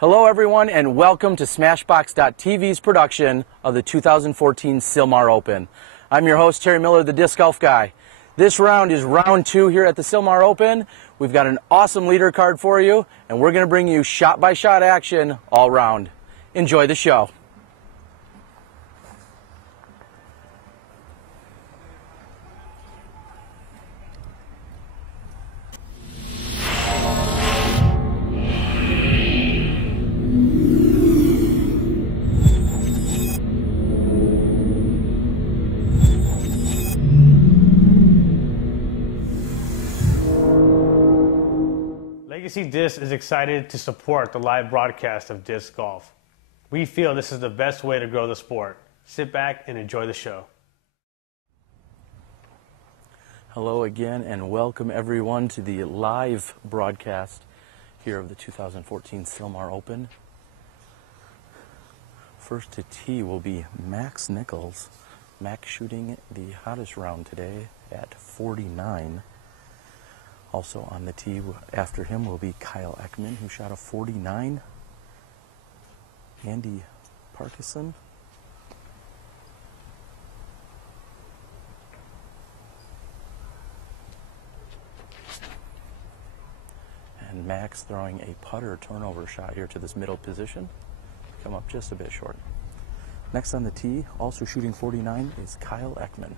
Hello everyone and welcome to SmashBoxxTV's production of the 2014 Sylmar Open. I'm your host Terry Miller, the Disc Golf Guy. This round is round 2 here at the Sylmar Open. We've got an awesome leader card for you and we're going to bring you shot-by-shot action all round. Enjoy the show. Legacy Disc is excited to support the live broadcast of disc golf. We feel this is the best way to grow the sport. Sit back and enjoy the show. Hello again and welcome everyone to the live broadcast here of the 2014 Sylmar Open. First to tee will be Max Nichols. Max shooting the hottest round today at 49. Also on the tee after him will be Kyle Ekman, who shot a 49. Andy Parkinson. And Max throwing a putter turnover shot here to this middle position. Come up just a bit short. Next on the tee, also shooting 49, is Kyle Ekman.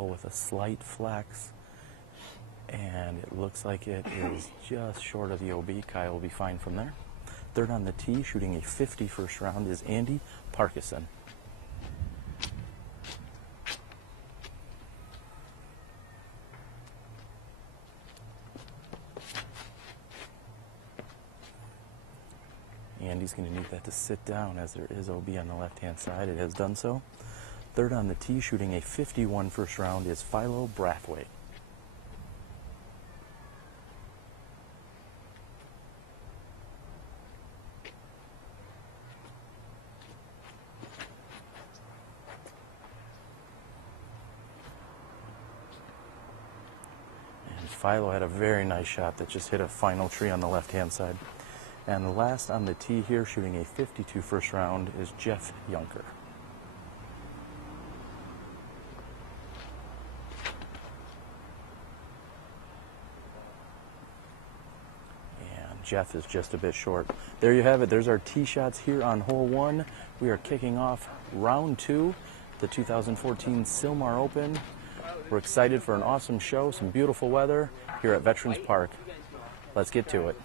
With a slight flex, and it looks like it is just short of the OB. Kyle will be fine from there. Third on the tee, shooting a 50 first round, is Andy Parkinson. Andy's going to need that to sit down as there is OB on the left-hand side. It has done so. Third on the tee, shooting a 51 first round, is Philo Brathwaite. And Philo had a very nice shot that just hit a final tree on the left-hand side. And the last on the tee here, shooting a 52 first round, is Jeff Yunker. Jeff is just a bit short. There you have it. There's our tee shots here on hole 1. We are kicking off round 2, the 2014 Sylmar Open. We're excited for an awesome show, some beautiful weather here at Veterans Park. Let's get to it.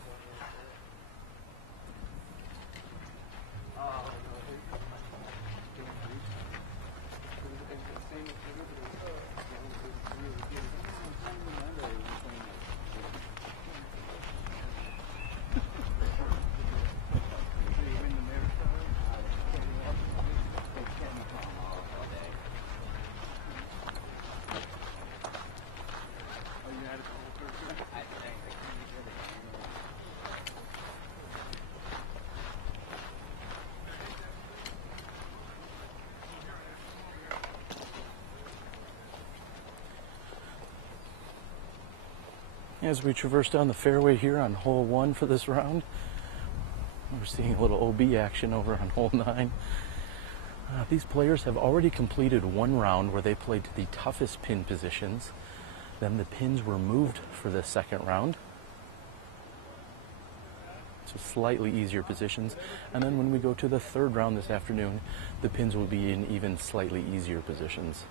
As we traverse down the fairway here on hole 1 for this round, we're seeing a little OB action over on hole 9. These players have already completed one round where they played to the toughest pin positions. Then the pins were moved for the second round, so slightly easier positions. And then when we go to the third round this afternoon, the pins will be in even slightly easier positions.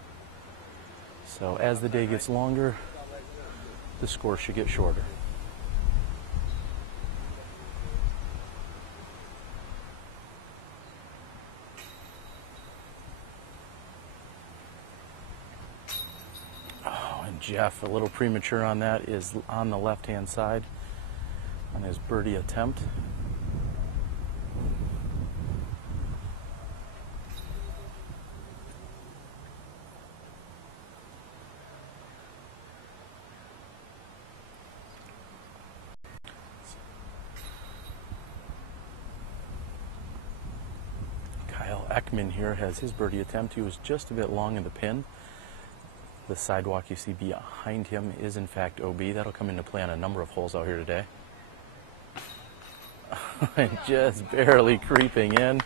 So as the day gets longer, the score should get shorter. Oh, and Jeff, a little premature on that, is on the left-hand side on his birdie attempt. Ekman here has his birdie attempt. He was just a bit long in the pin. The sidewalk you see behind him is in fact OB. That'll come into play on a number of holes out here today. Just barely creeping in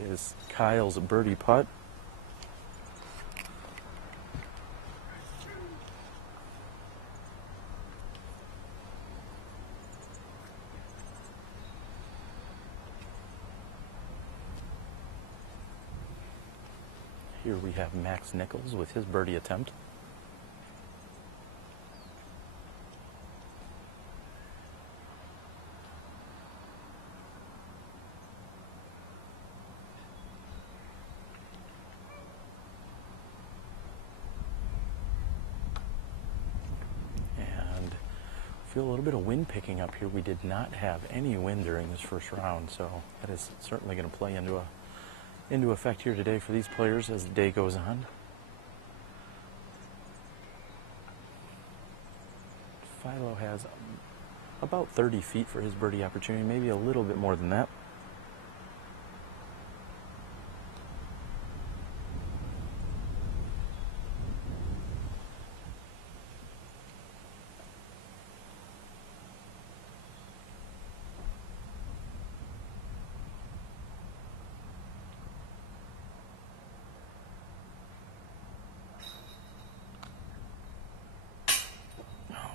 is Kyle's birdie putt. Here we have Max Nichols with his birdie attempt. And feel a little bit of wind picking up here. We did not have any wind during this first round, so that is certainly going to play into effect here today for these players as the day goes on. Philo has about 30 feet for his birdie opportunity, maybe a little bit more than that.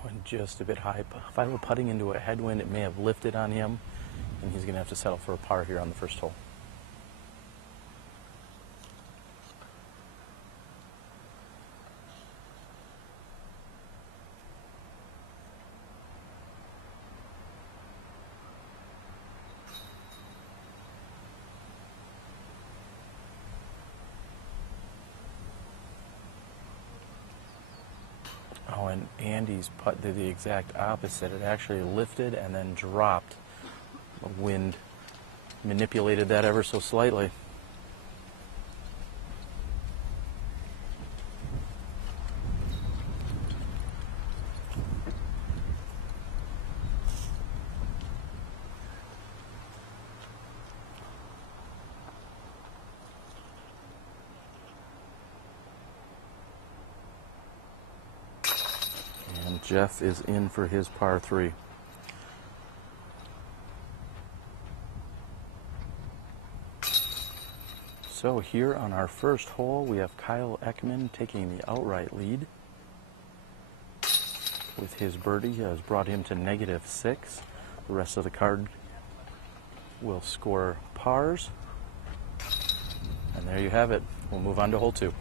And just a bit high. Philo putting into a headwind, it may have lifted on him, and he's going to have to settle for a par here on the first hole. Oh, and Andy's putt did the exact opposite. It actually lifted and then dropped. The wind manipulated that ever so slightly. Jeff is in for his par 3. So here on our first hole, we have Kyle Ekman taking the outright lead. With his birdie, he has brought him to -6. The rest of the card will score pars. And there you have it. We'll move on to hole 2.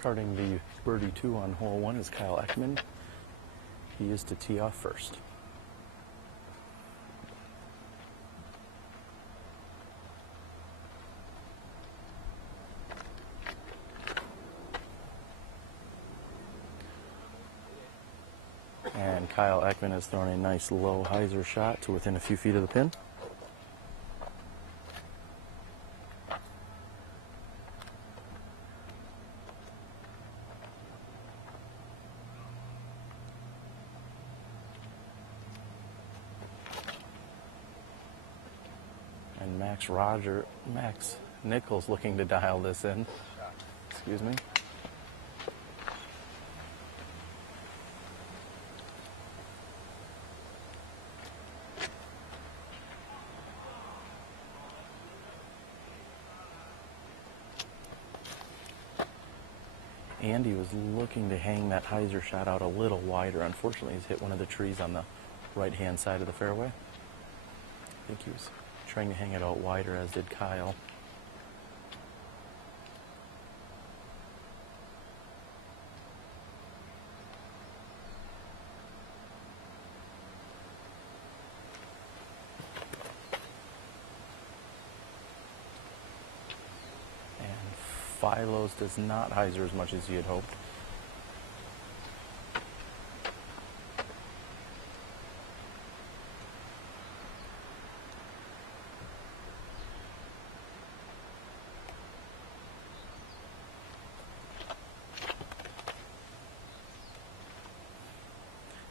Carding the birdie 2 on hole 1 is Kyle Ekman. He is to tee off first. And Kyle Ekman has thrown a nice low hyzer shot to within a few feet of the pin. And Max Nichols looking to dial this in. Excuse me. Andy was looking to hang that hyzer shot out a little wider. Unfortunately, he's hit one of the trees on the right-hand side of the fairway. I think he was trying to hang it out wider, as did Kyle. Philos does not hyzer as much as he had hoped.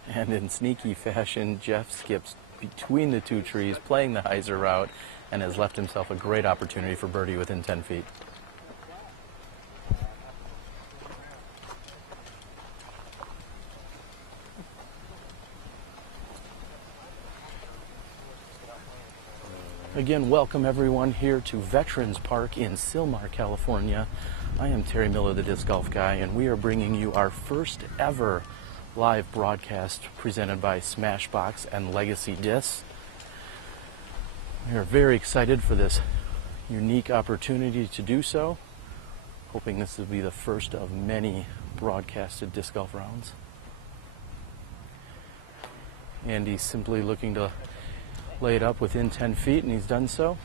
And in sneaky fashion, Jeff skips between the two trees, playing the hyzer route, and has left himself a great opportunity for birdie within 10 feet. Again, welcome everyone here to Veterans Park in Sylmar, California. I am Terry Miller, the Disc Golf Guy, and we are bringing you our first ever live broadcast presented by SmashBox and Legacy Discs. We are very excited for this unique opportunity to do so, hoping this will be the first of many broadcasted disc golf rounds. Andy's simply looking to lay it up within 10 feet, and he's done so.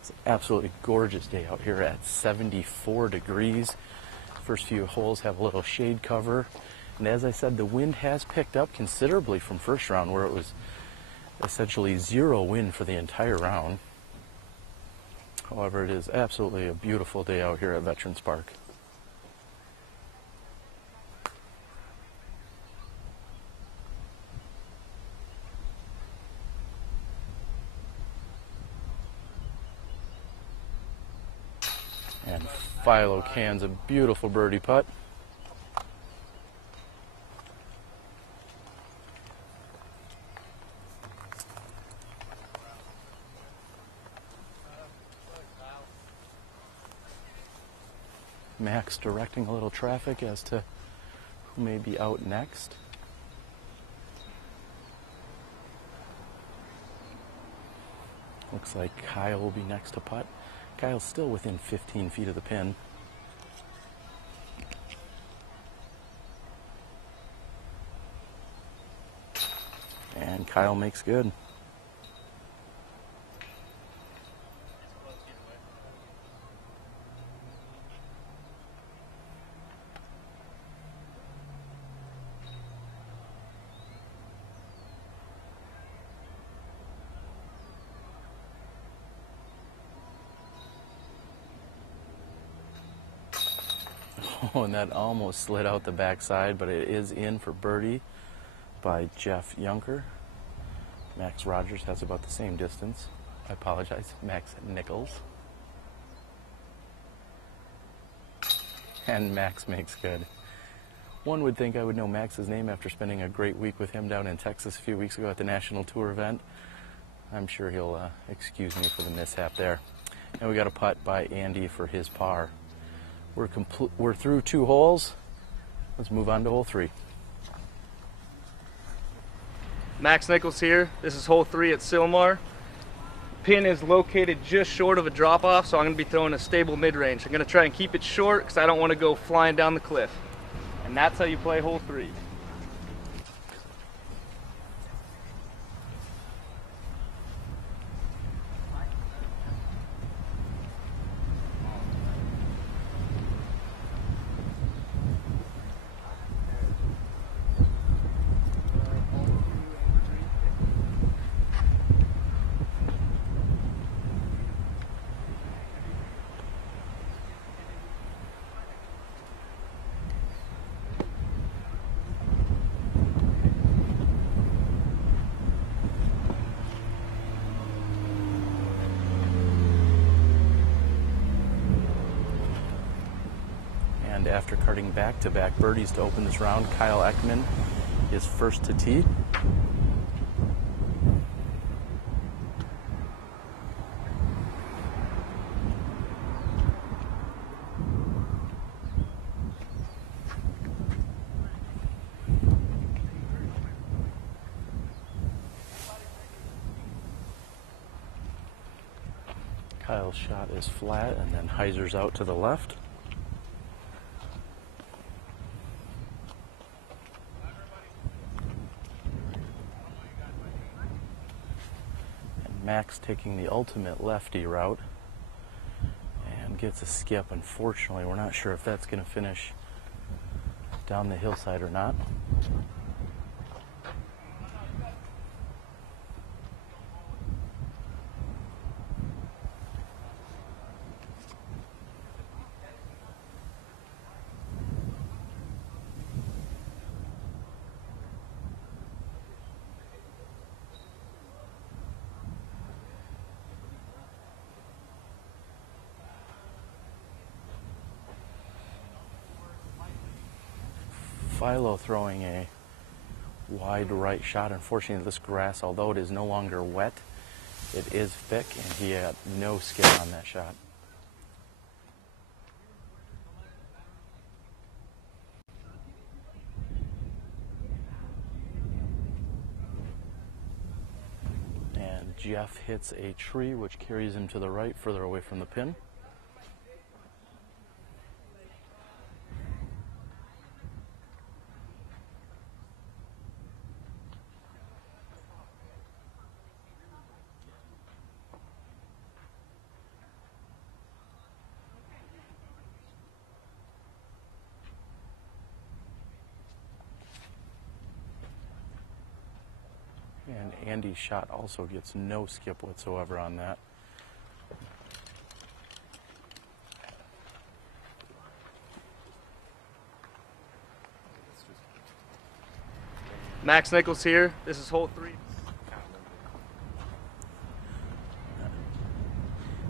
It's an absolutely gorgeous day out here at 74 degrees. First few holes have a little shade cover, and as I said, the wind has picked up considerably from first round, where it was essentially zero wind for the entire round. However, it is absolutely a beautiful day out here at Veterans Park. And Philo cans a beautiful birdie putt. Max directing a little traffic as to who may be out next. Looks like Kyle will be next to putt. Kyle's still within 15 feet of the pin. And Kyle makes good. Oh, and that almost slid out the backside, but it is in for birdie by Jeff Junker. Max Rogers has about the same distance. I apologize, Max Nichols. And Max makes good. One would think I would know Max's name after spending a great week with him down in Texas a few weeks ago at the National Tour event. I'm sure he'll excuse me for the mishap there. And we got a putt by Andy for his par. We're through 2 holes. Let's move on to hole 3. Max Nichols here. This is hole 3 at Sylmar. Pin is located just short of a drop-off, so I'm going to be throwing a stable mid-range. I'm going to try and keep it short because I don't want to go flying down the cliff. And that's how you play hole 3. And after cutting back-to-back birdies to open this round, Kyle Ekman is first to tee. Kyle's shot is flat, and then hyzers out to the left. And Max taking the ultimate lefty route and gets a skip. Unfortunately, we're not sure if that's going to finish down the hillside or not. Philo throwing a wide right shot. Unfortunately, this grass, although it is no longer wet, it is thick, and he had no skip on that shot. And Jeff hits a tree, which carries him to the right, further away from the pin. And Andy's shot also gets no skip whatsoever on that. Max Nichols here. This is hole 3.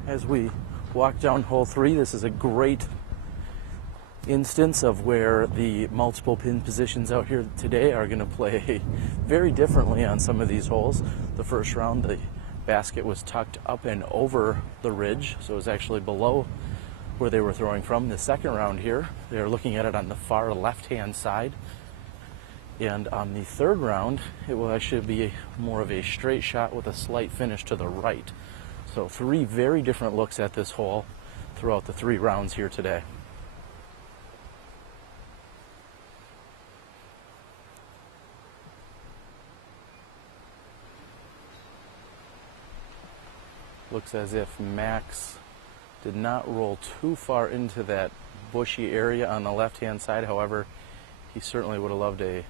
As we walk down hole 3, this is a great instance of where the multiple pin positions out here today are going to play very differently on some of these holes. The first round, the basket was tucked up and over the ridge, so it was actually below where they were throwing from. The second round here, they're looking at it on the far left-hand side. And on the third round, it will actually be more of a straight shot with a slight finish to the right. So 3 very different looks at this hole throughout the 3 rounds here today. Looks as if Max did not roll too far into that bushy area on the left-hand side. However, he certainly would have loved a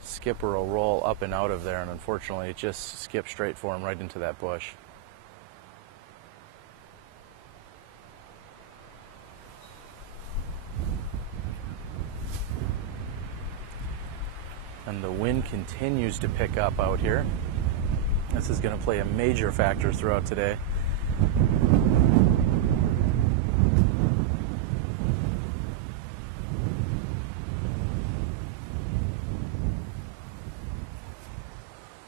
skip or a roll up and out of there, and unfortunately it just skipped straight for him right into that bush. And the wind continues to pick up out here. This is going to play a major factor throughout today.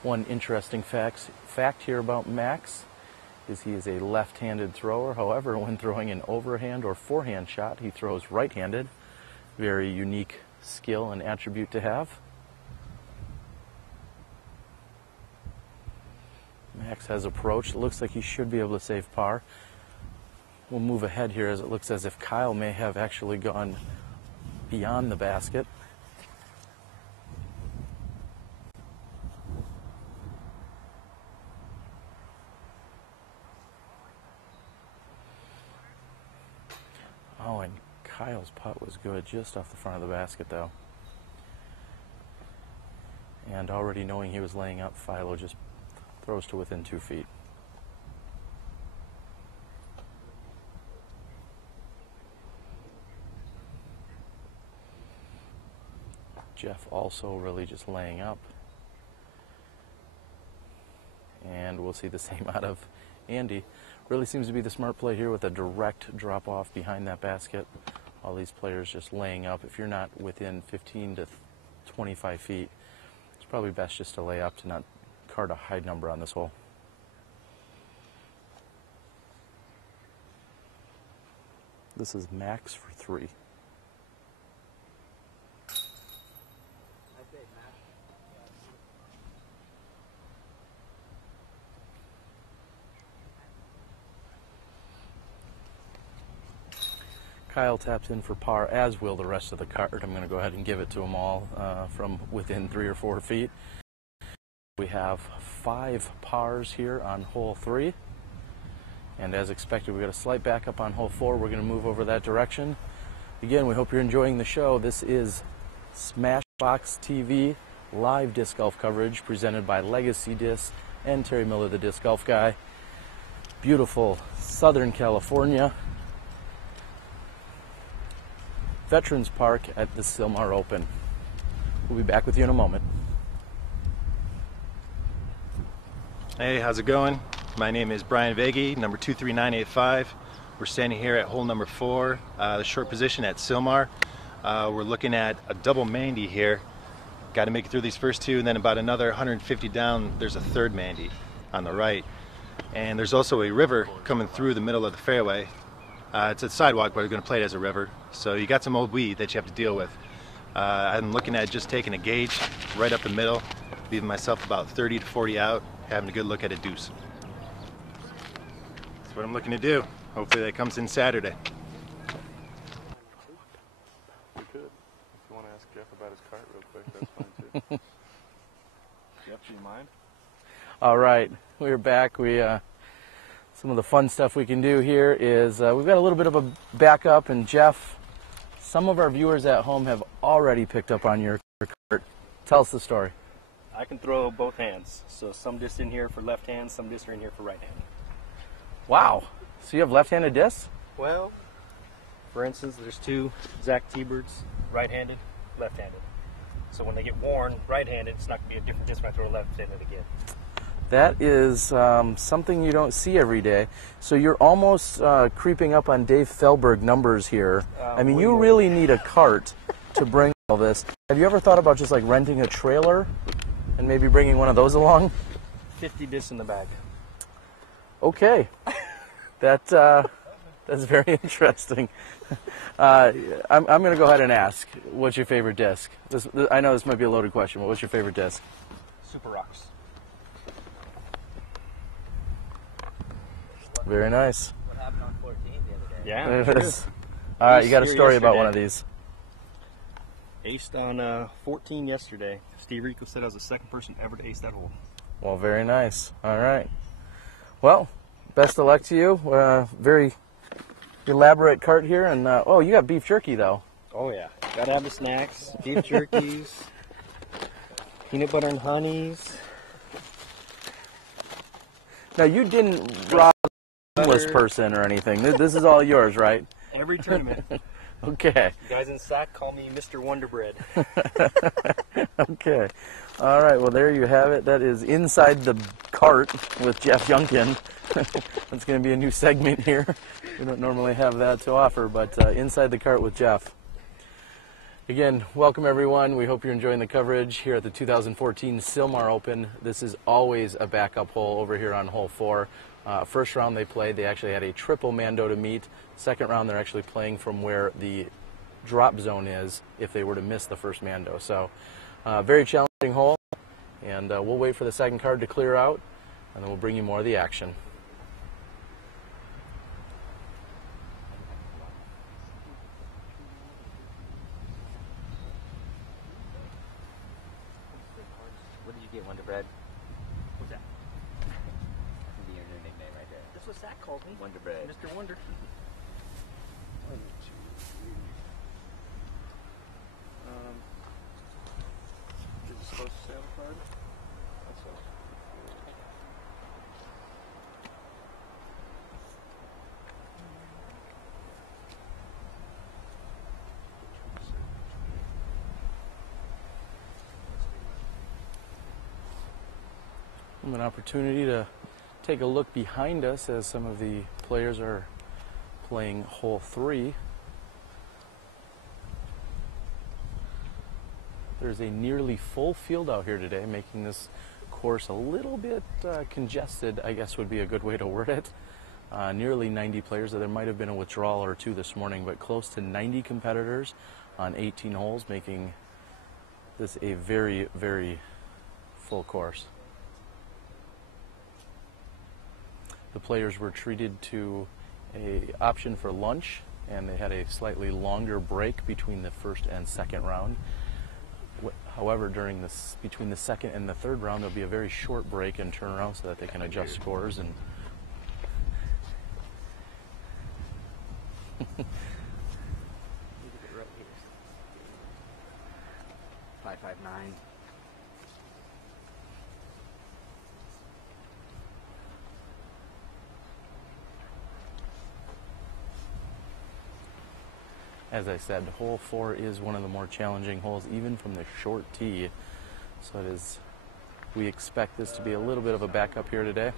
One interesting fact here about Max is he is a left-handed thrower. However, when throwing an overhand or forehand shot, he throws right-handed. Very unique skill and attribute to have. Max has approached. It looks like he should be able to save par. We'll move ahead here as it looks as if Kyle may have actually gone beyond the basket. Oh, and Kyle's putt was good just off the front of the basket though. And already knowing he was laying up, Philo just throws to within 2 feet. Jeff also really just laying up. And we'll see the same out of Andy. Really seems to be the smart play here with a direct drop off behind that basket. All these players just laying up. If you're not within 15 to 25 feet, it's probably best just to lay up to not card a high number on this hole. This is Max for 3. Kyle taps in for par, as will the rest of the card. I'm going to go ahead and give it to them all from within 3 or 4 feet. We have 5 pars here on hole 3. And as expected, we got a slight backup on hole 4. We're going to move over that direction. Again, we hope you're enjoying the show. This is SmashBoxxTV live disc golf coverage presented by Legacy Disc and Terry Miller, the disc golf guy. Beautiful Southern California. Veterans Park at the Sylmar Open. We'll be back with you in a moment. Hey, how's it going? My name is Brian Veggie, number 23985. We're standing here at hole number 4, the short position at Sylmar. We're looking at a double Mandy here. Got to make it through these first 2, and then about another 150 down, there's a third Mandy on the right. And there's also a river coming through the middle of the fairway. It's a sidewalk, but we're going to play it as a river. So you got some old weed that you have to deal with. I'm looking at just taking a gauge right up the middle, leaving myself about 30 to 40 out, having a good look at a deuce. That's what I'm looking to do. Hopefully that comes in Saturday. We could. If you want to ask Jeff about his cart real quick, that's fine too. Jeff, do you mind? All right, we're back. Some of the fun stuff we can do here is we've got a little bit of a backup, and Jeff, some of our viewers at home have already picked up on your cart. Tell us the story. I can throw both hands, so some disc in here for left hand, some disc are in here for right hand. Wow, so you have left-handed discs? Well, for instance, there's 2 Zach T-Birds, right-handed, left-handed. So when they get worn right-handed, it's not going to be a different disc when I throw left-handed again. That is something you don't see every day. So you're almost creeping up on Dave Thelberg numbers here. I mean, you really need a cart to bring all this. Have you ever thought about just like renting a trailer and maybe bringing one of those along? 50 discs in the bag. Okay, that's very interesting. I'm going to go ahead and ask, what's your favorite disc? I know this might be a loaded question, but what's your favorite disc? Super Rocks. Very nice. What happened on 14 the other day? Yeah. All right, you got a story about one of these. Aced on 14 yesterday. Steve Rico said I was the second person ever to ace that hole. Well, very nice. All right. Well, best of luck to you. Very elaborate cart here, and oh, you got beef jerky though. Oh yeah, gotta have the snacks, beef jerkies, peanut butter and honeys. Now you didn't rob a homeless person or anything. This is all yours, right? Every tournament. Okay. You guys in SAC call me Mr. Wonder Bread. Okay. All right. Well, there you have it. That is Inside the Cart with Jeff Youngkin. That's going to be a new segment here. We don't normally have that to offer, but Inside the Cart with Jeff. Again, welcome everyone. We hope you're enjoying the coverage here at the 2014 Sylmar Open. This is always a backup hole over here on hole 4. First round they played, they actually had a triple Mando to meet. Second round they're actually playing from where the drop zone is if they were to miss the first Mando. So very challenging hole, and we'll wait for the second card to clear out, and then we'll bring you more of the action. What did you get, Wonder Bread? What's that? That'd be your new nickname right there. That's what Zach called me. Wonder Bread. Mr. Wonder. 1, 2, 3. Is it supposed to say on the card? That's all. An opportunity to take a look behind us as some of the players are playing hole 3. There's a nearly full field out here today, making this course a little bit congested, I guess would be a good way to word it. Nearly 90 players. There might have been a withdrawal or two this morning, but close to 90 competitors on 18 holes, making this a very, very full course. The players were treated to an option for lunch and they had a slightly longer break between the first and second round. However, between the second and the third round, there'll be a very short break and turnaround so that they can adjust scores. And 559. as I said, hole 4 is one of the more challenging holes, even from the short tee. So we expect this to be a little bit of a backup here today.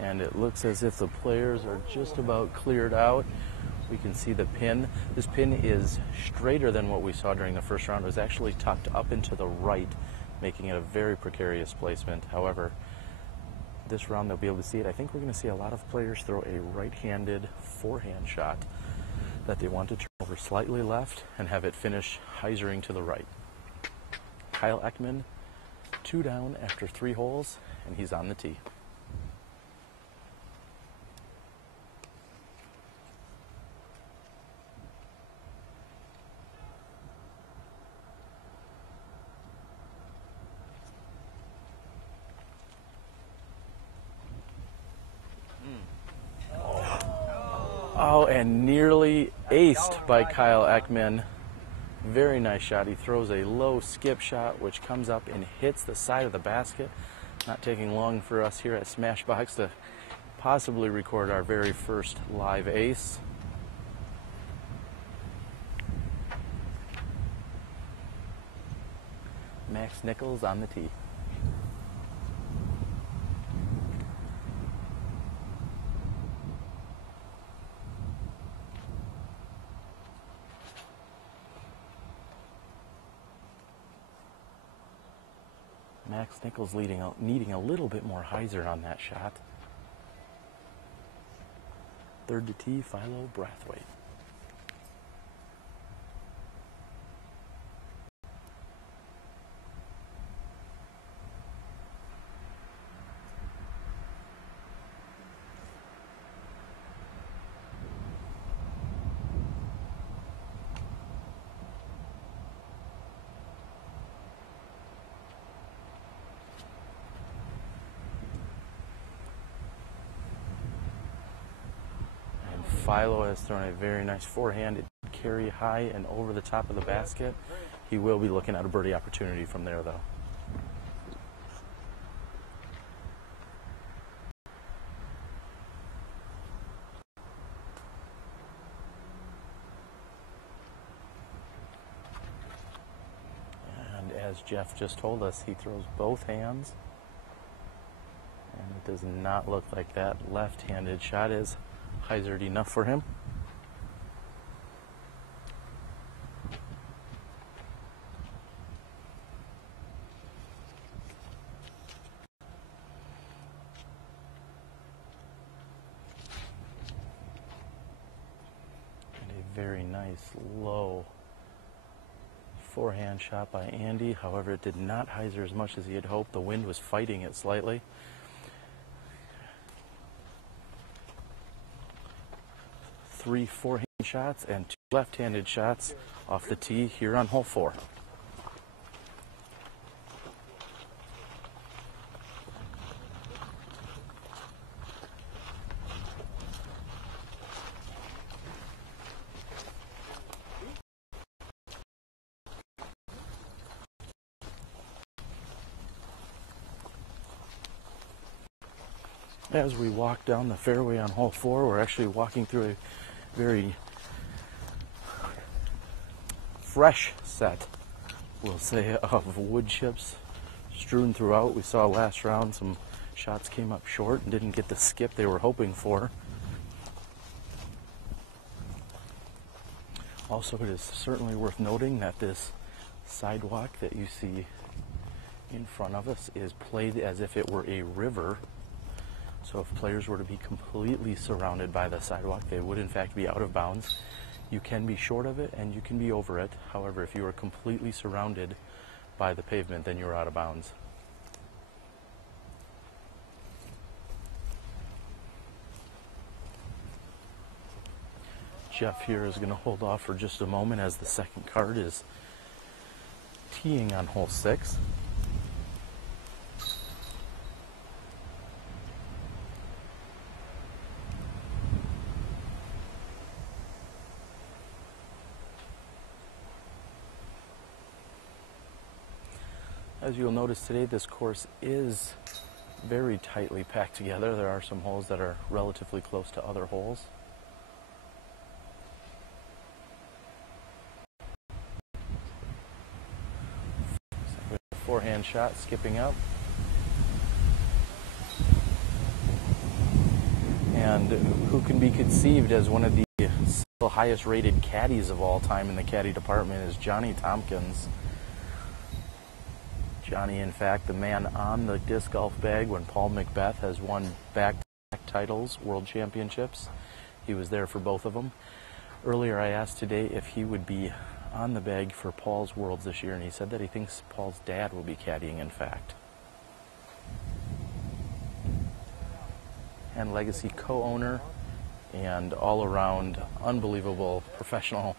And it looks as if the players are just about cleared out. We can see the pin. This pin is straighter than what we saw during the first round. It was actually tucked up and to the right, making it a very precarious placement. However, this round they'll be able to see it. I think we're going to see a lot of players throw a right-handed forehand shot that they want to turn over slightly left and have it finish hyzering to the right. Kyle Ekman, 2 down after 3 holes, and he's on the tee. Oh, and nearly aced by Kyle Ekman. Very nice shot. He throws a low skip shot, which comes up and hits the side of the basket. Not taking long for us here at SmashBoxx to possibly record our very first live ace. Max Nichols on the tee. Max Nichols needing a little bit more hyzer on that shot. Third to tee, Philo Brathwaite. Philo has thrown a very nice forehand. It carry high and over the top of the basket. He will be looking at a birdie opportunity from there, though. And as Jeff just told us, he throws both hands. And it does not look like that left-handed shot is hyzered enough for him. And a very nice low forehand shot by Andy. However, it did not hyzer as much as he had hoped. The wind was fighting it slightly. 3 forehand shots and 2 left-handed shots off the tee here on hole 4. As we walk down the fairway on hole 4, we're actually walking through a very fresh set, we'll say, of wood chips strewn throughout. We saw last round some shots came up short and didn't get the skip they were hoping for. Also, it is certainly worth noting that this sidewalk that you see in front of us is played as if it were a river. So if players were to be completely surrounded by the sidewalk, they would in fact be out of bounds. You can be short of it and you can be over it. However, if you are completely surrounded by the pavement, then you're out of bounds. Jeff here is going to hold off for just a moment as the second card is teeing on hole 6. As you'll notice today, this course is very tightly packed together. There are some holes that are relatively close to other holes. Forehand shot, skipping up. And who can be conceived as one of the highest rated caddies of all time in the caddy department is Johnny Tompkins. Johnny, in fact, the man on the disc golf bag when Paul Macbeth has won back-to-back titles, world championships. He was there for both of them. Earlier I asked today if he would be on the bag for Paul's Worlds this year, and he said that he thinks Paul's dad will be caddying, in fact. And Legacy co-owner and all-around unbelievable professional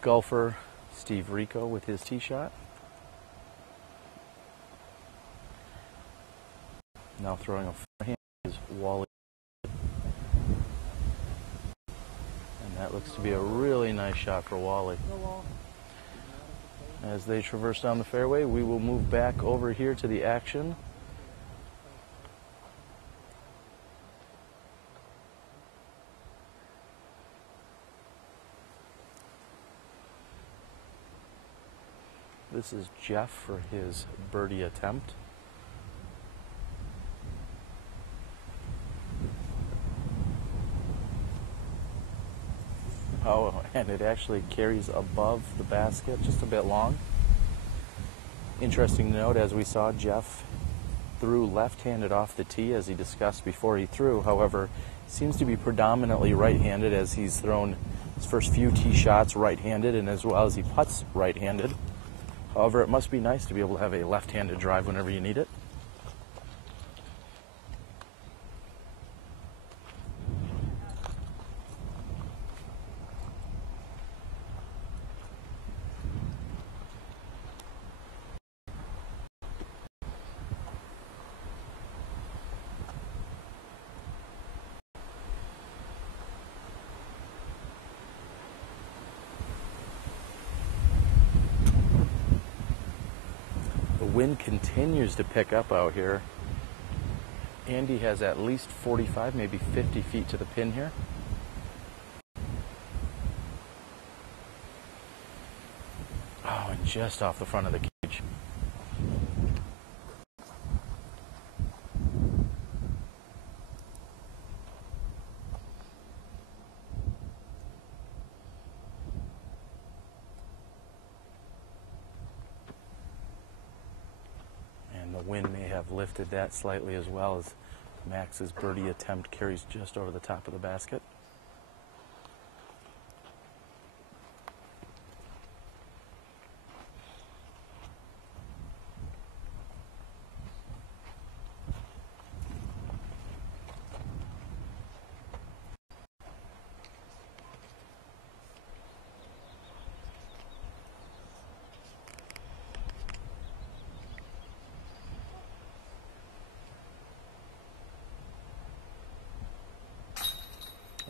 golfer Steve Rico with his tee shot. Now throwing a forehand is Wally. And that looks to be a really nice shot for Wally. As they traverse down the fairway, we will move back over here to the action. This is Jeff for his birdie attempt. Oh, and it actually carries above the basket, just a bit long. Interesting to note, as we saw, Jeff threw left-handed off the tee, as he discussed before he threw. However, seems to be predominantly right-handed, as he's thrown his first few tee shots right-handed, and as well as he putts right-handed. However, it must be nice to be able to have a left-handed drive whenever you need it. Wind continues to pick up out here. Andy has at least 45, maybe 50 feet to the pin here. Oh, and just off the front of the cage. The wind may have lifted that slightly as well, as Max's birdie attempt carries just over the top of the basket.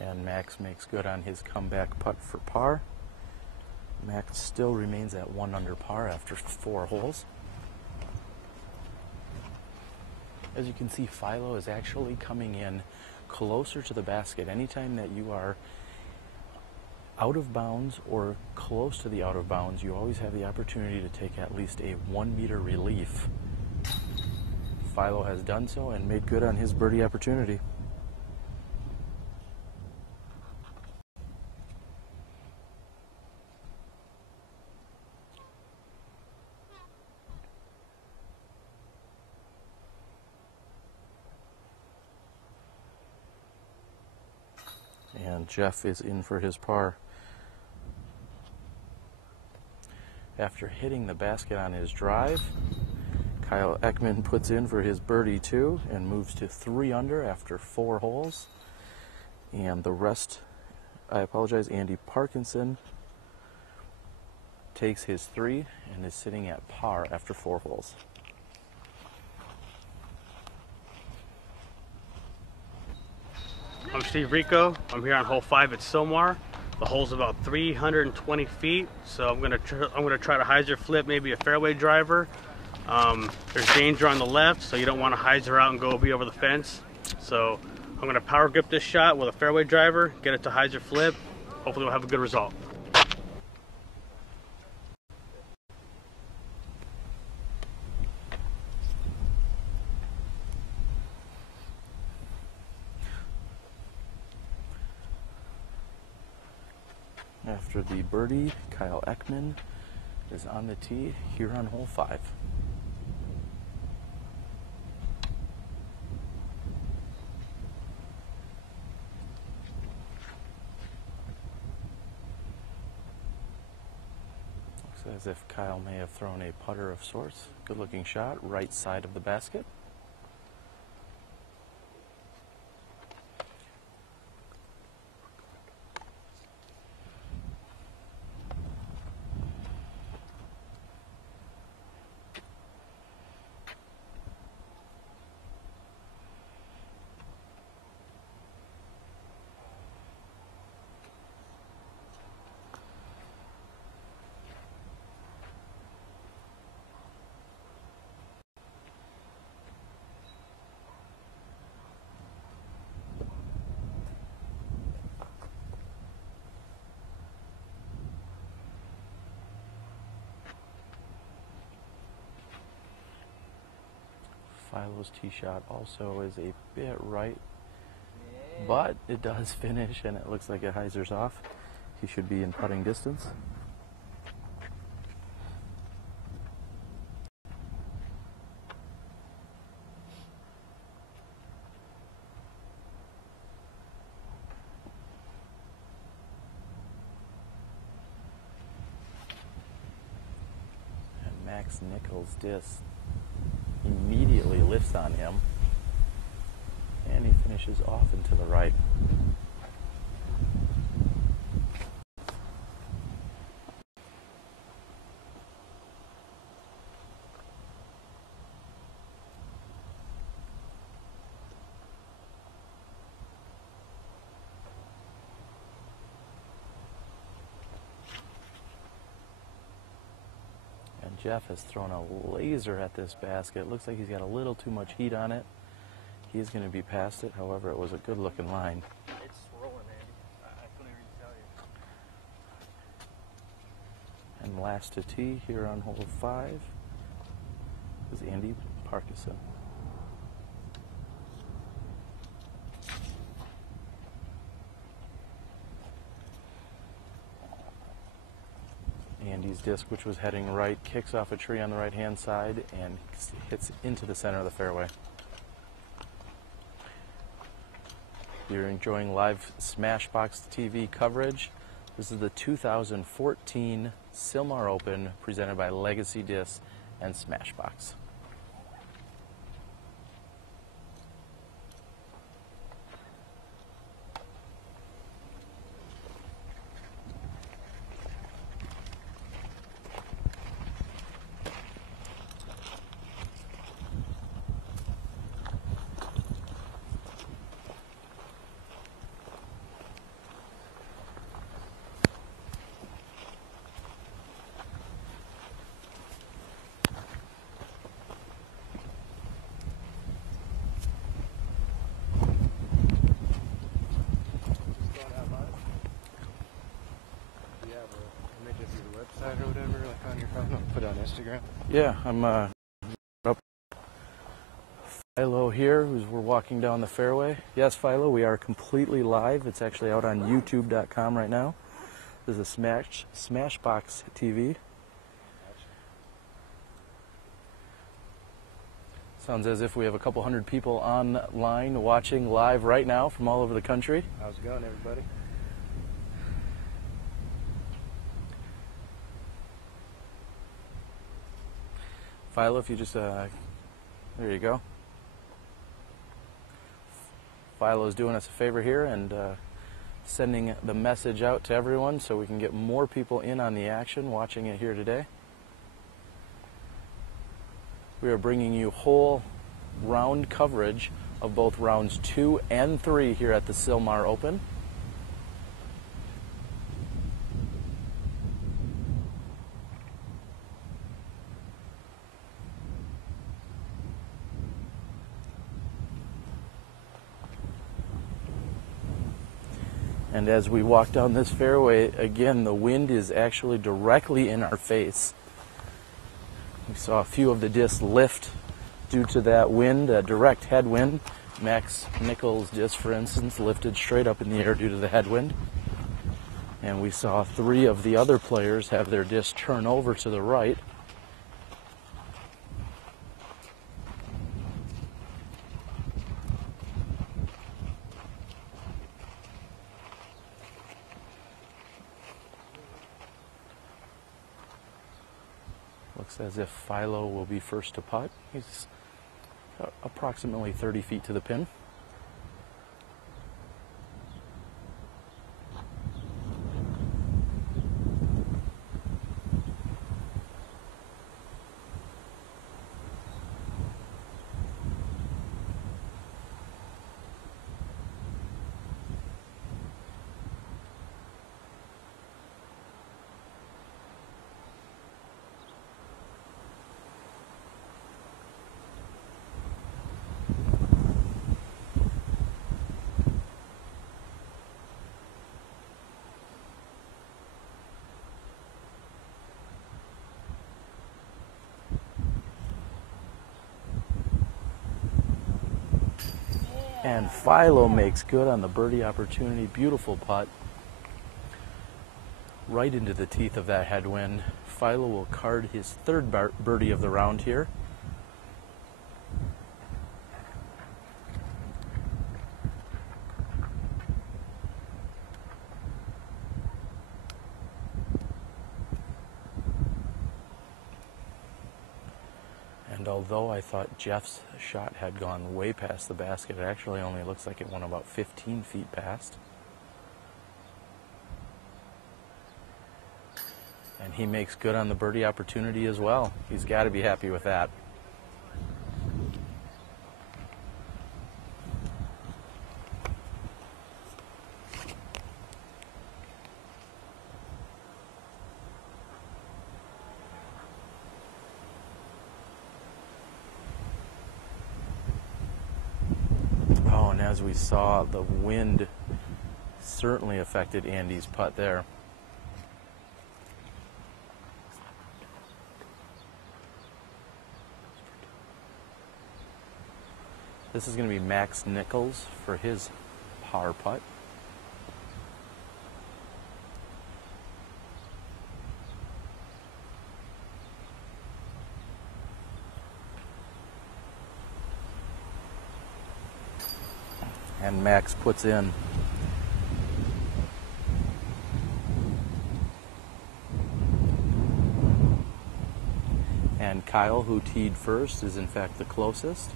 And Max makes good on his comeback putt for par. Max still remains at 1 under par after 4 holes. As you can see, Philo is actually coming in closer to the basket. Anytime that you are out of bounds or close to the out of bounds, you always have the opportunity to take at least a 1 meter relief. Philo has done so and made good on his birdie opportunity. And Jeff is in for his par. After hitting the basket on his drive, Kyle Ekman puts in for his birdie 2 and moves to 3 under after 4 holes. And the rest, I apologize, Andy Parkinson takes his 3 and is sitting at par after 4 holes. I'm Steve Rico. I'm here on hole 5 at Sylmar. The hole's about 320 feet, so I'm gonna try to hyzer flip maybe a fairway driver. There's danger on the left, so you don't want to hyzer out and go be over the fence. So I'm gonna power grip this shot with a fairway driver, get it to hyzer flip. Hopefully we'll have a good result. After the birdie, Kyle Ekman is on the tee here on hole 5. Looks as if Kyle may have thrown a putter of sorts. Good looking shot, right side of the basket. Philo's tee shot also is a bit right, but it does finish and it looks like it hyzers off. He should be in putting distance. And Max Nichols' disc immediately lifts on him, and he finishes off and to the right. Jeff has thrown a laser at this basket. Looks like he's got a little too much heat on it. He's going to be past it. However, it was a good looking line. It's rolling, Andy. I couldn't even tell you. And last to tee here on hole 5 is Andy Parkinson. Andy's disc, which was heading right, kicks off a tree on the right-hand side and hits into the center of the fairway. You're enjoying live SmashBox TV coverage. This is the 2014 Sylmar Open presented by Legacy Disc and SmashBox. Or whatever, like on your phone, I'll put it on Instagram. Yeah, I'm up. Philo here, we're walking down the fairway. Yes, Philo, we are completely live. It's actually out on YouTube.com right now. This is a SmashBox TV. Sounds as if we have a couple hundred people online watching live right now from all over the country. How's it going, everybody? Philo, if you just, there you go. Philo's doing us a favor here and sending the message out to everyone so we can get more people in on the action watching it here today. We are bringing you whole round coverage of both rounds 2 and 3 here at the Sylmar Open. And as we walk down this fairway, again, the wind is actually directly in our face. We saw a few of the discs lift due to that wind, a direct headwind. Max Nichols' disc, for instance, lifted straight up in the air due to the headwind. And we saw 3 of the other players have their discs turn over to the right. Looks as if Philo will be first to putt. He's approximately 30 feet to the pin. And Philo makes good on the birdie opportunity. Beautiful putt. Right into the teeth of that headwind. Philo will card his 3rd birdie of the round here. And although I thought Jeff's shot had gone way past the basket, it actually only looks like it went about 15 feet past. And he makes good on the birdie opportunity as well. He's got to be happy with that. As we saw, the wind certainly affected Andy's putt there. This is going to be Max Nichols for his par putt. And Max puts in. And Kyle, who teed first, is in fact the closest.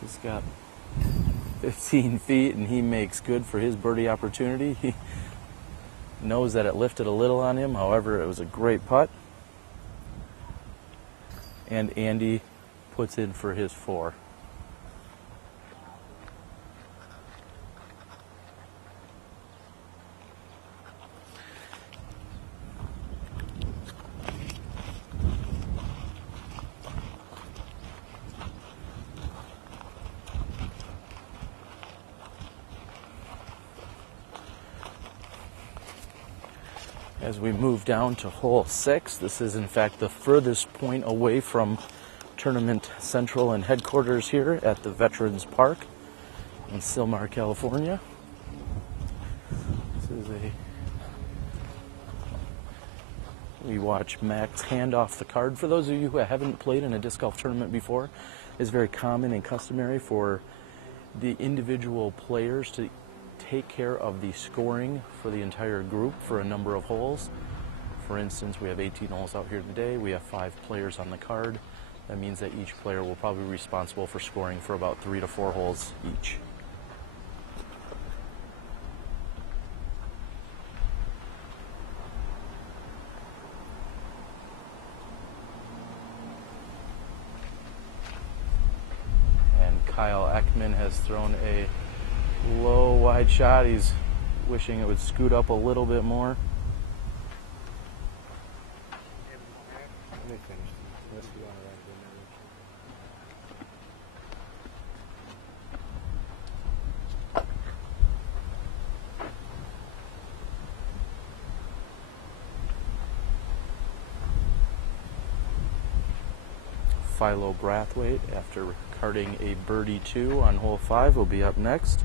He's got 15 feet and he makes good for his birdie opportunity. He knows that it lifted a little on him, however, it was a great putt. And Andy puts in for his 4. As we move down to hole 6, this is in fact the furthest point away from Tournament Central and headquarters here at the Veterans Park in Sylmar, California. This is a We watch Max hand off the card. For those of you who haven't played in a disc golf tournament before, it's very common and customary for the individual players to take care of the scoring for the entire group for a number of holes. For instance, we have 18 holes out here today. We have 5 players on the card. That means that each player will probably be responsible for scoring for about 3 to 4 holes each. Kyle Ekman has thrown a low wide shot. He's wishing it would scoot up a little bit more. Philo Brathwaite, after carding a birdie 2 on hole 5, will be up next.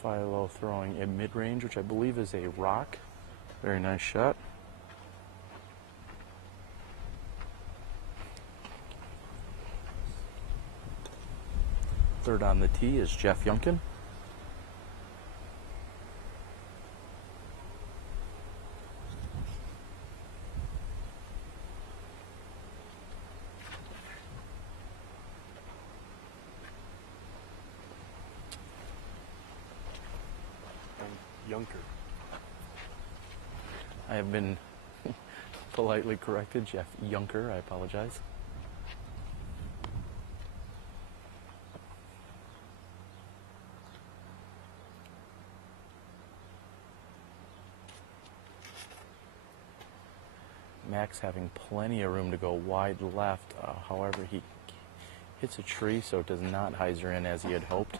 Philo throwing a mid-range, which I believe is a rock. Very nice shot. Third on the tee is Jeff Youngkin. Younker. I have been politely corrected. Jeff Younker, I apologize. Max having plenty of room to go wide left. However, he hits a tree, so it does not hyzer in as he had hoped.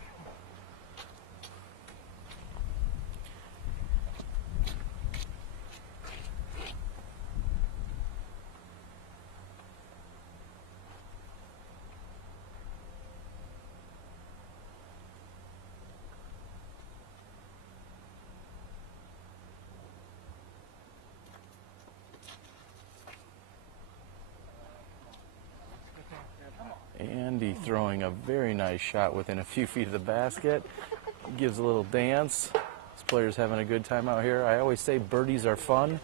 Andy throwing a very nice shot within a few feet of the basket. Gives a little dance. This player's having a good time out here. I always say birdies are fun,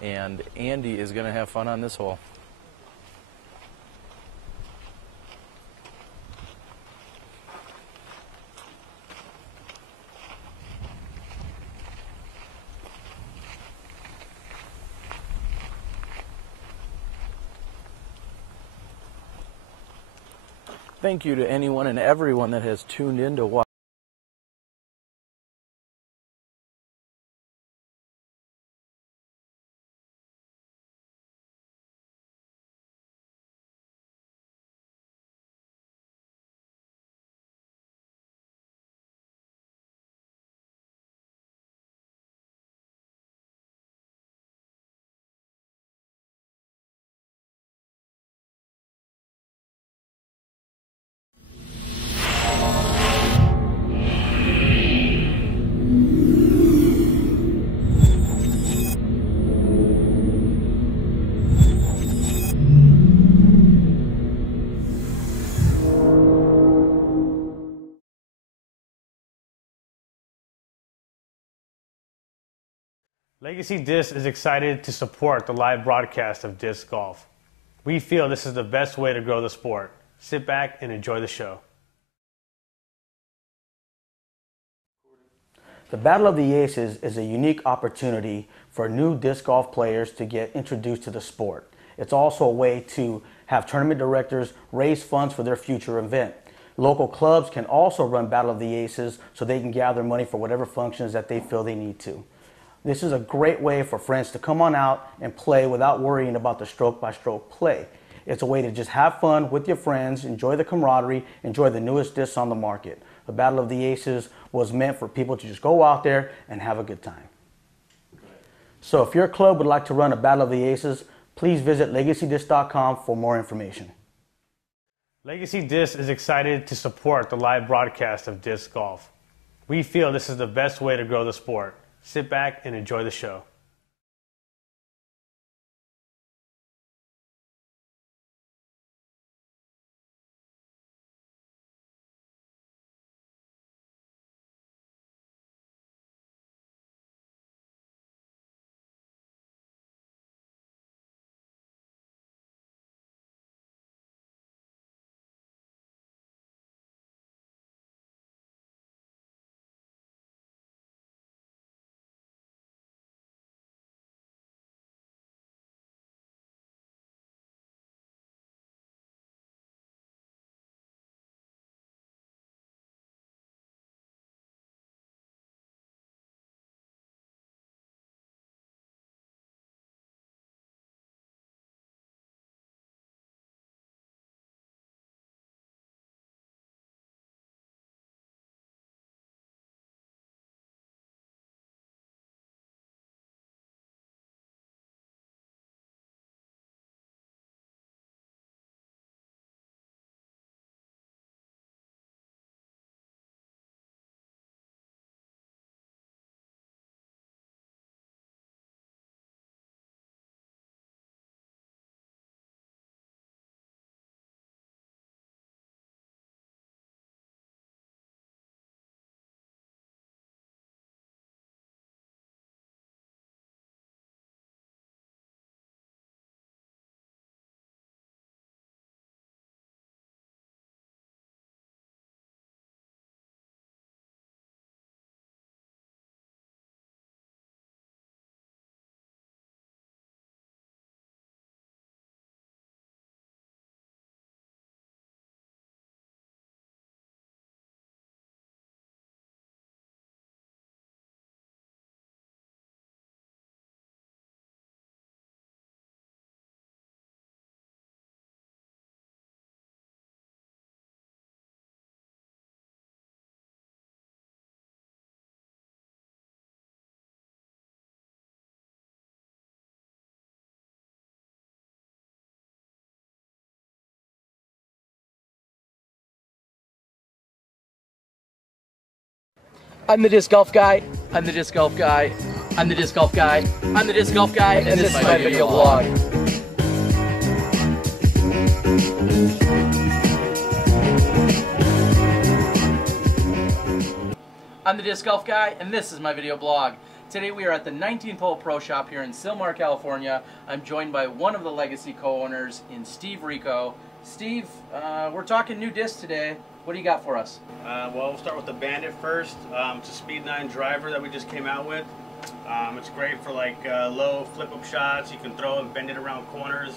and Andy is going to have fun on this hole. Thank you to anyone and everyone that has tuned in to watch. Legacy Disc is excited to support the live broadcast of disc golf. We feel this is the best way to grow the sport. Sit back and enjoy the show. The Battle of the Aces is a unique opportunity for new disc golf players to get introduced to the sport. It's also a way to have tournament directors raise funds for their future event. Local clubs can also run Battle of the Aces so they can gather money for whatever functions that they feel they need to. This is a great way for friends to come on out and play without worrying about the stroke-by-stroke play. It's a way to just have fun with your friends, enjoy the camaraderie, enjoy the newest discs on the market. The Battle of the Aces was meant for people to just go out there and have a good time. So if your club would like to run a Battle of the Aces, please visit LegacyDisc.com for more information. Legacy Disc is excited to support the live broadcast of disc golf. We feel this is the best way to grow the sport. Sit back and enjoy the show. I'm the disc golf guy. I'm the disc golf guy. I'm the disc golf guy. I'm the disc golf guy. And this is my video blog. I'm the disc golf guy, and this is my video blog. Today we are at the 19th Hole Pro Shop here in Sylmar, California. I'm joined by one of the Legacy co-owners in Steve Rico. Steve, we're talking new discs today. What do you got for us? Well, we'll start with the Bandit first. It's a Speed 9 driver that we just came out with. It's great for like low flip-up shots. You can throw and bend it around corners,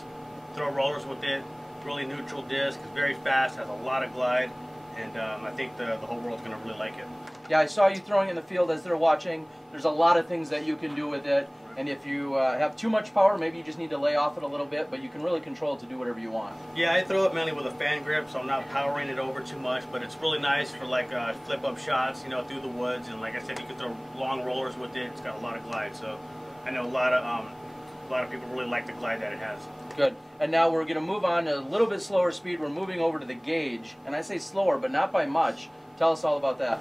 throw rollers with it. Really neutral disc. It's very fast, has a lot of glide, and I think the whole world's going to really like it. Yeah, I saw you throwing in the field as they're watching. There's a lot of things that you can do with it. And if you have too much power, maybe you just need to lay off it a little bit, but you can really control it to do whatever you want. Yeah, I throw it mainly with a fan grip, so I'm not powering it over too much, but it's really nice for like flip-up shots, you know, through the woods. And like I said, you can throw long rollers with it. It's got a lot of glide, so I know a lot of people really like the glide that it has. Good. And now we're going to move on to a little bit slower speed. We're moving over to the gauge, and I say slower, but not by much. Tell us all about that.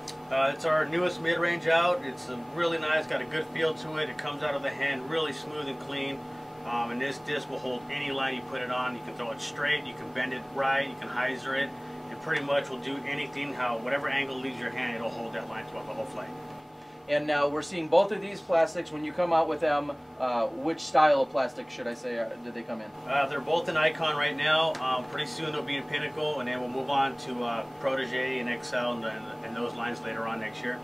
It's our newest mid-range out. It's really nice, got a good feel to it. It comes out of the hand really smooth and clean. And this disc will hold any line you put it on. You can throw it straight, you can bend it right, you can hyzer it. It pretty much will do anything, whatever angle leaves your hand, it'll hold that line throughout the whole flight. And now we're seeing both of these plastics. When you come out with them, which style of plastic should I say did they come in? They're both in Icon right now. Pretty soon they'll be in Pinnacle, and then we'll move on to Protege and XL and those lines later on next year.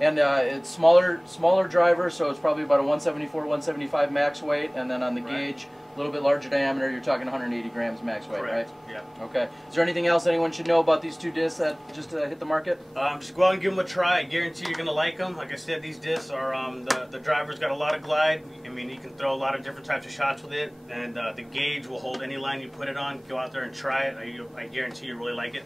And it's smaller driver, so it's probably about a 174, 175 max weight, and then on the gauge, a little bit larger diameter, you're talking 180 grams max weight, correct. Right? Yeah. Okay. Is there anything else anyone should know about these two discs that just hit the market? Just go out and give them a try. I guarantee you're going to like them. Like I said, these discs are, the driver's got a lot of glide. I mean, you can throw a lot of different types of shots with it, and the gauge will hold any line you put it on. Go out there and try it. I guarantee you really like it.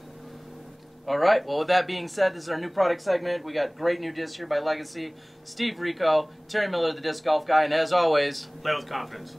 All right, well, with that being said, this is our new product segment. We got great new discs here by Legacy. Steve Rico, Terry Miller, the disc golf guy, and as always, Play with confidence.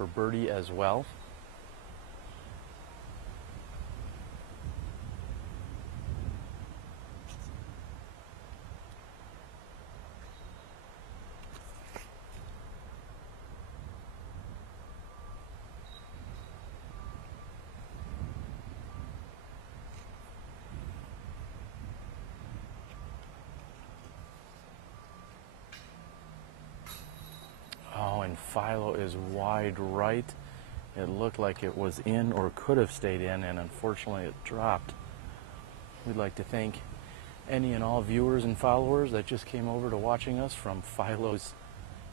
for birdie as well. Oh, and Philo is wide right. It looked like it was in or could have stayed in, and unfortunately it dropped. We'd like to thank any and all viewers and followers that just came over to watching us from Philo's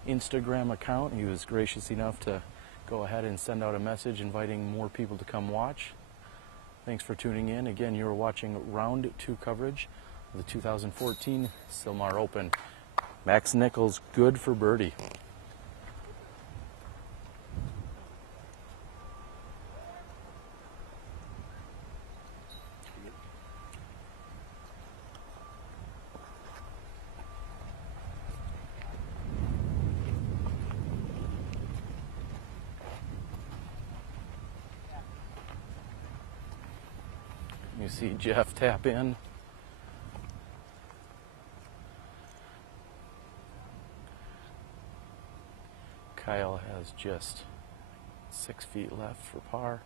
Instagram account. He was gracious enough to go ahead and send out a message inviting more people to come watch. Thanks for tuning in. Again, you are watching round 2 coverage of the 2014 Sylmar Open. Max Nichols good for birdie. You see Jeff tap in. Kyle has just 6 feet left for par.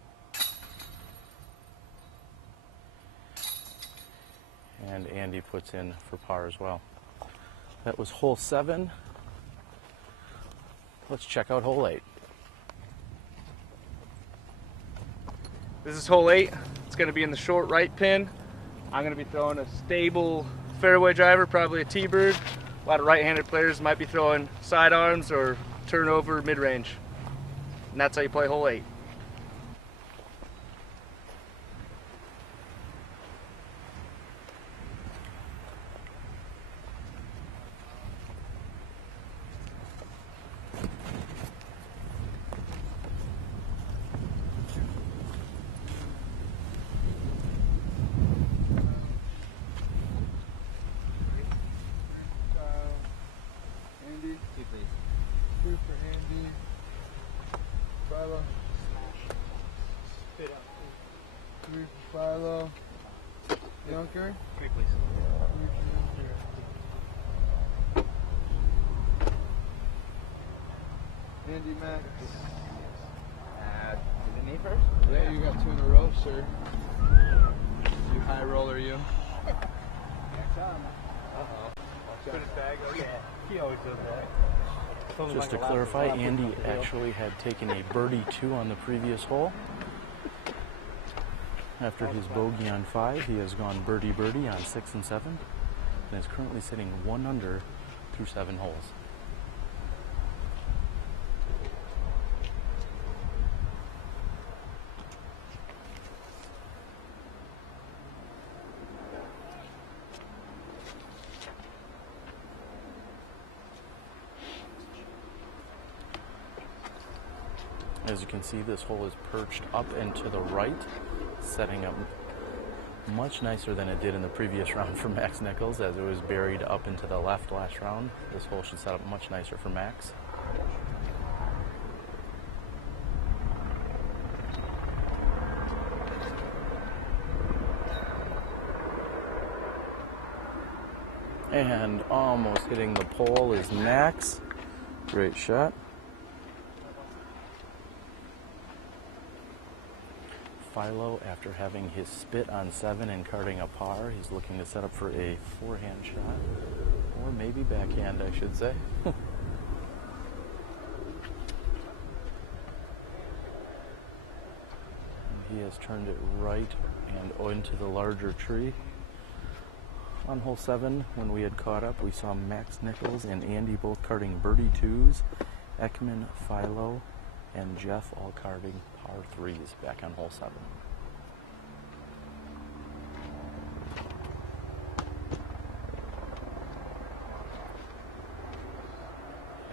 And Andy puts in for par as well. That was hole 7. Let's check out hole 8. This is hole 8. It's going to be in the short right pin. I'm going to be throwing a stable fairway driver, probably a T-bird. A lot of right-handed players might be throwing sidearms or turnover mid-range. And that's how you play hole 8. Two for Andy. Philo. Spit out. 3 for Philo. Junker. 3, please. 3 for Junker. Andy Max. Is it me first? Yeah, you got 2 in a row, sir. You high roller, you. Next time. Uh-oh. Put his bag. Okay. He always does that. Just to clarify, Andy actually had taken a birdie 2 on the previous hole. After his bogey on 5, he has gone birdie on 6 and 7, and is currently sitting 1 under through 7 holes. As you can see, this hole is perched up and to the right, setting up much nicer than it did in the previous round for Max Nichols, as it was buried up and to the left last round. This hole should set up much nicer for Max. And almost hitting the pole is Max. Great shot. Philo, after having his spit on 7 and carding a par, he's looking to set up for a forehand shot, or maybe backhand, I should say. He has turned it right and into the larger tree. On hole 7, when we had caught up, we saw Max Nichols and Andy both carding birdie 2s, Ekman, Philo, and Jeff all carding par 3s back on hole 7.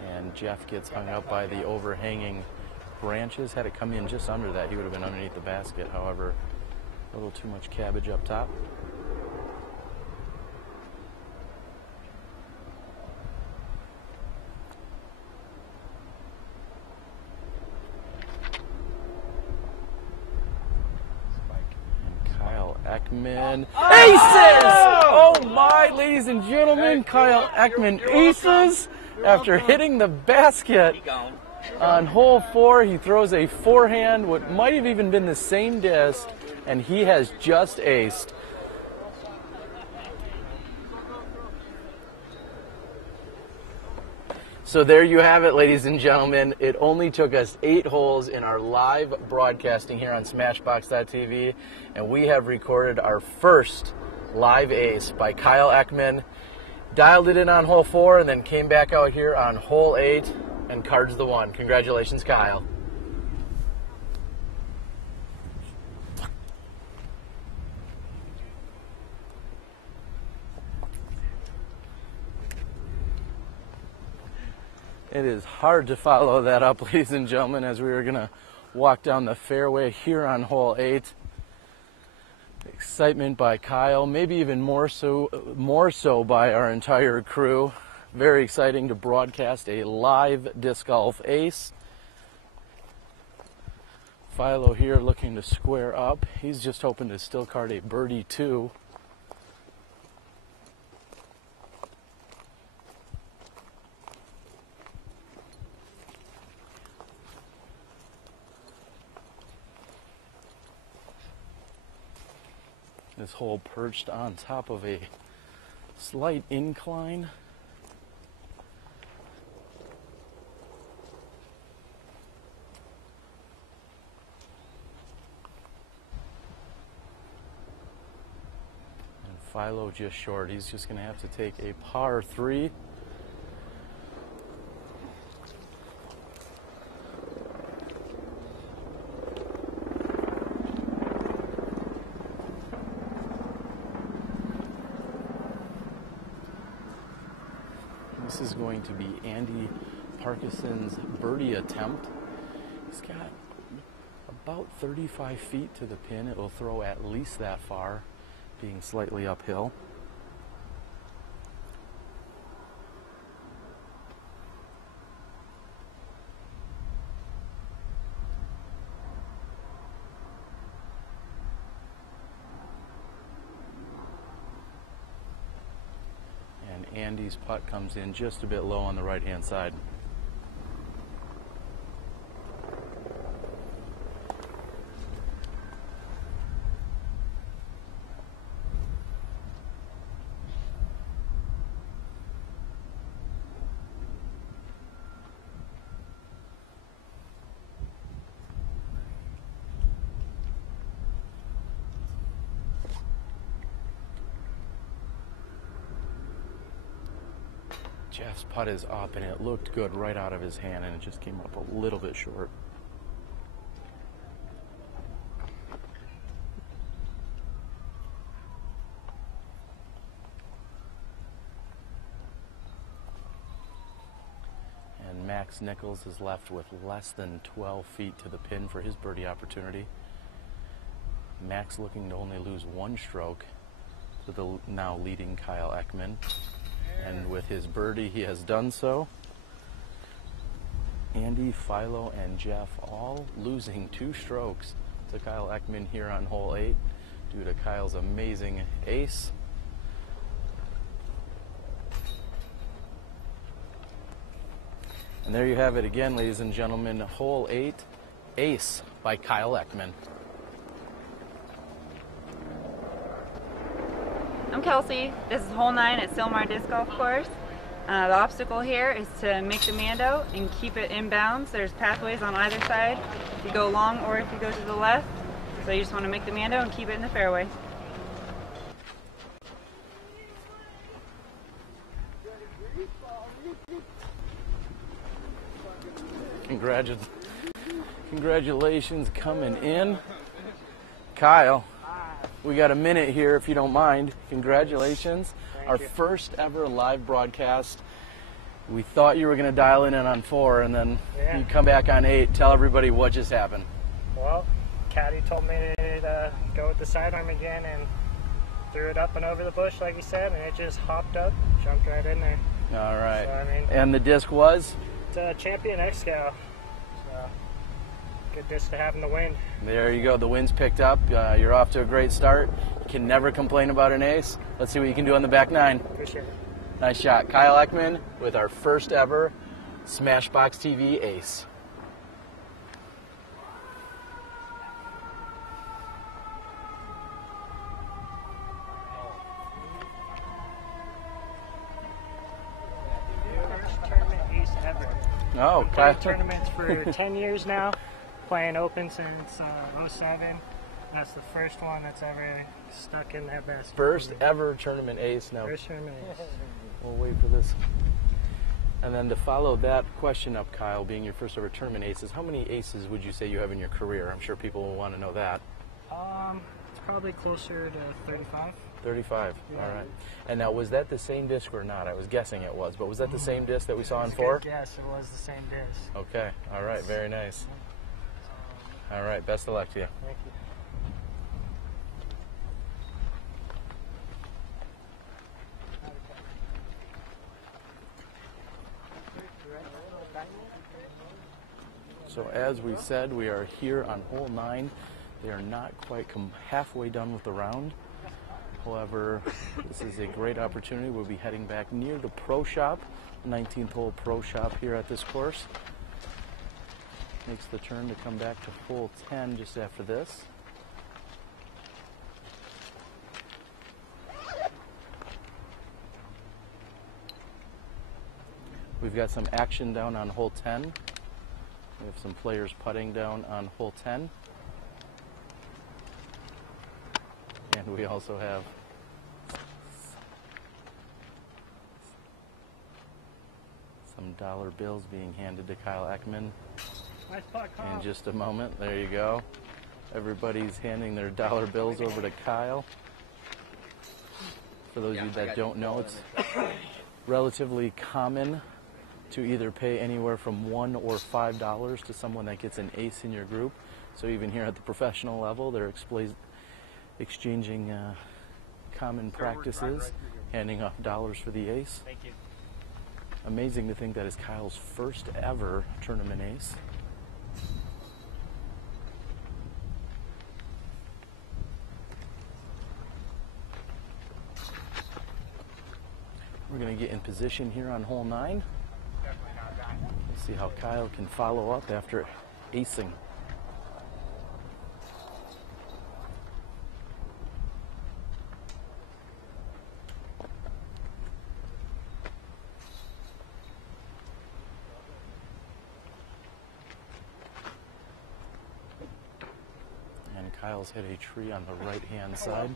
And Jeff gets hung up by the overhanging branches. Had it come in just under that, he would have been underneath the basket. However, a little too much cabbage up top. Ekman aces! Oh my, ladies and gentlemen, Kyle Ekman aces after hitting the basket on hole 4. He throws a forehand, what might have even been the same disc, and he has just aced. So there you have it, ladies and gentlemen. It only took us 8 holes in our live broadcasting here on SmashBoxxTV, and we have recorded our first live ace by Kyle Ekman. Dialed it in on hole 4 and then came back out here on hole 8 and cards the 1. Congratulations, Kyle. It is hard to follow that up, ladies and gentlemen, as we are going to walk down the fairway here on hole 8. Excitement by Kyle, maybe even more so by our entire crew. Very exciting to broadcast a live disc golf ace. Philo here looking to square up. He's just hoping to still card a birdie 2. This hole perched on top of a slight incline. And Philo just short. He's just going to have to take a par 3. This is going to be Andy Parkinson's birdie attempt. He's got about 35 feet to the pin. It will throw at least that far, being slightly uphill. Andy's putt comes in just a bit low on the right-hand side. Jeff's putt is up, and it looked good right out of his hand, and it just came up a little bit short. And Max Nichols is left with less than 12 feet to the pin for his birdie opportunity. Max looking to only lose one stroke to the now leading Kyle Ekman. And with his birdie, he has done so. Andy, Philo, and Jeff all losing 2 strokes to Kyle Ekman here on hole 8 due to Kyle's amazing ace. And there you have it again, ladies and gentlemen, hole 8, ace by Kyle Ekman. I'm Kelsey. This is hole 9 at Sylmar Disc Golf Course. The obstacle here is to make the mando and keep it in bounds. There's pathways on either side if you go long or if you go to the left. So you just want to make the mando and keep it in the fairway. Congratulations coming in. Kyle, we got a minute here if you don't mind. Congratulations. Our first ever live broadcast. We thought you were going to dial in on 4 and then you come back on 8. Tell everybody what just happened. Well, Caddy told me to go with the sidearm again and threw it up and over the bush like he said, and it just hopped up, jumped right in there. All right. So, I mean, and the disc was? It's a Champion X-Scale. So, good disc to have in the wind. There you go. The wind's picked up. You're off to a great start. You can never complain about an ace. Let's see what you can do on the back 9. Appreciate it. Nice shot. Kyle Ekman with our first ever SmashBoxxTV ace. First tournament ace ever. Oh, I've Kyle. played tournaments for 10 years now, playing open since 07. That's the first one that's ever stuck in that basket. First ever tournament ace. Now, First tournament ace. we'll wait for this. And then to follow that question up, Kyle, being your first ever tournament aces, how many aces would you say you have in your career? I'm sure people will want to know that. It's probably closer to 35. 35. Yeah. All right. And now, was that the same disc or not? I was guessing it was, but was that the same disc that we saw on 4? Yes, it was the same disc. Okay. All right. Very nice. All right. Best of luck to you. Thank you. So as we said, we are here on hole 9. They are not quite halfway done with the round. However, this is a great opportunity. We'll be heading back near the Pro Shop, 19th hole Pro Shop here at this course. Makes the turn to come back to hole 10 just after this. We've got some action down on hole 10. We have some players putting down on hole 10. And we also have some dollar bills being handed to Kyle Ekman Nice putt, Kyle. in just a moment. There you go. Everybody's handing their dollar bills over to Kyle. For those of you that don't know, it's relatively common to either pay anywhere from $1 or $5 to someone that gets an ace in your group. So even here at the professional level, they're exchanging common practices, handing off dollars for the ace. Thank you. Amazing to think that is Kyle's first ever tournament ace. We're going to get in position here on hole 9. Let's see how Kyle can follow up after acing. And Kyle's hit a tree on the right-hand side.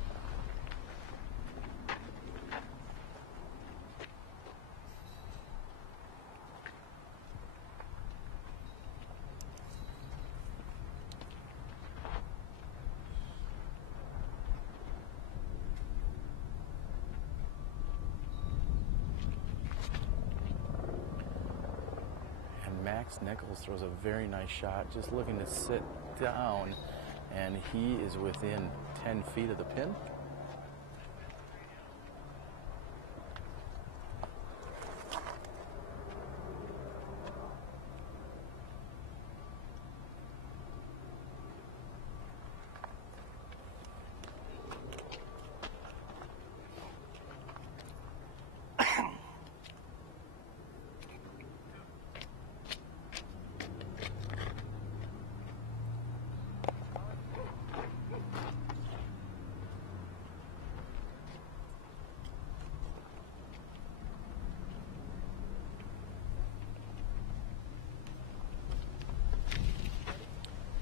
Max Nichols throws a very nice shot, just looking to sit down, and he is within 10 feet of the pin.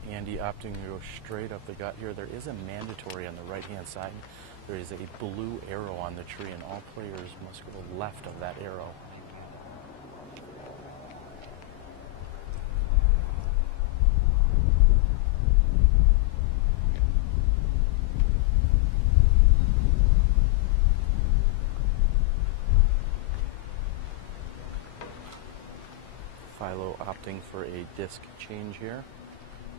Andy opting to go straight up the gut here. There is a mandatory on the right-hand side. There is a blue arrow on the tree, and all players must go left of that arrow. Philo opting for a disc change here.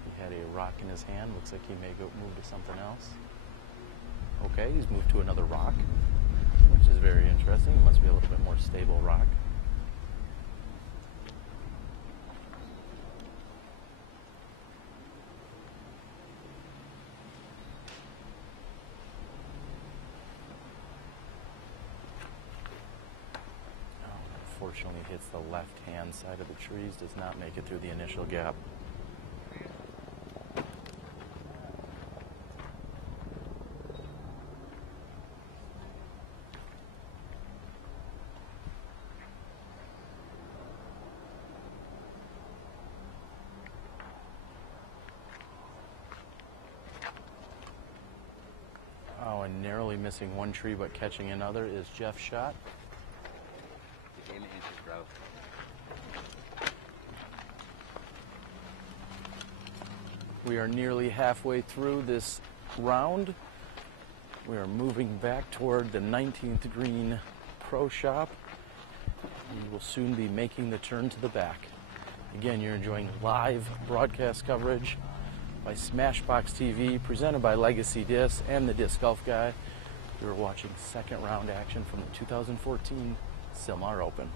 He had a rock in his hand. Looks like he may go move to something else. Okay, he's moved to another rock, which is very interesting. It must be a little bit more stable rock. Unfortunately, hits the left-hand side of the trees, does not make it through the initial gap. Oh, and narrowly missing one tree but catching another is Jeff's shot. The game inches, bro. We are nearly halfway through this round. We are moving back toward the 19th green pro shop. We will soon be making the turn to the back. Again, you're enjoying live broadcast coverage by SmashBoxxTV, presented by Legacy Disc and the Disc Golf Guy. You're watching second round action from the 2014 Sylmar Open.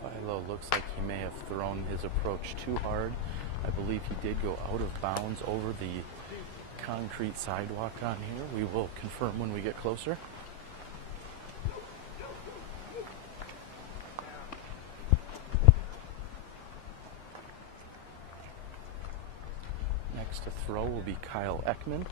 Philo looks like he may have thrown his approach too hard. I believe he did go out of bounds over the concrete sidewalk on here. We will confirm when we get closer. Next to throw will be Kyle Ekman.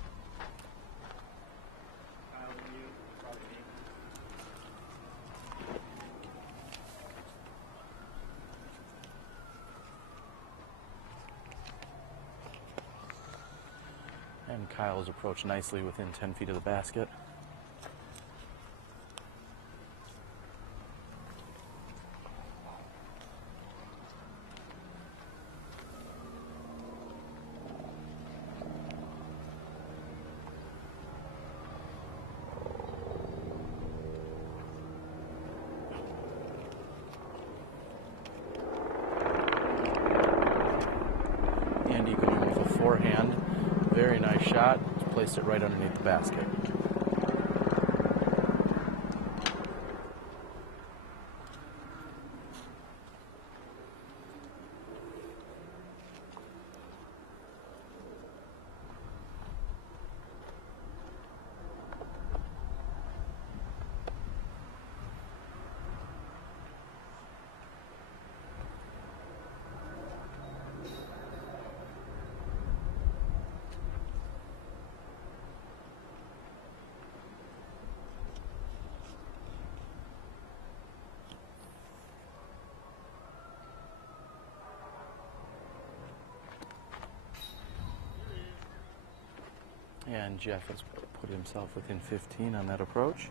And Kyle has approached nicely within 10 feet of the basket. Andy going with a forehand. Very nice shot. Placed it right underneath the basket. And Jeff has put himself within 15 on that approach.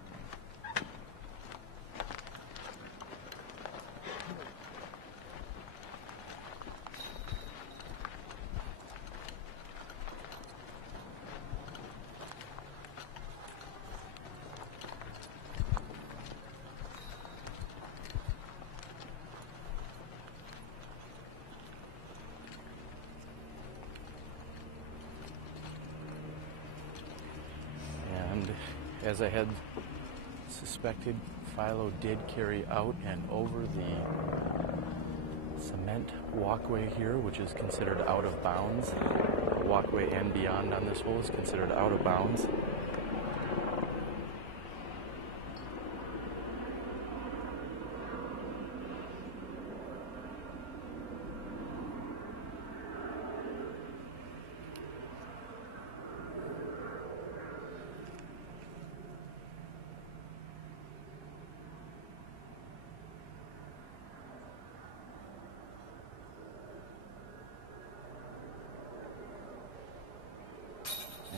As I had suspected, Philo did carry out and over the cement walkway here, which is considered out of bounds. The walkway and beyond on this hole is considered out of bounds.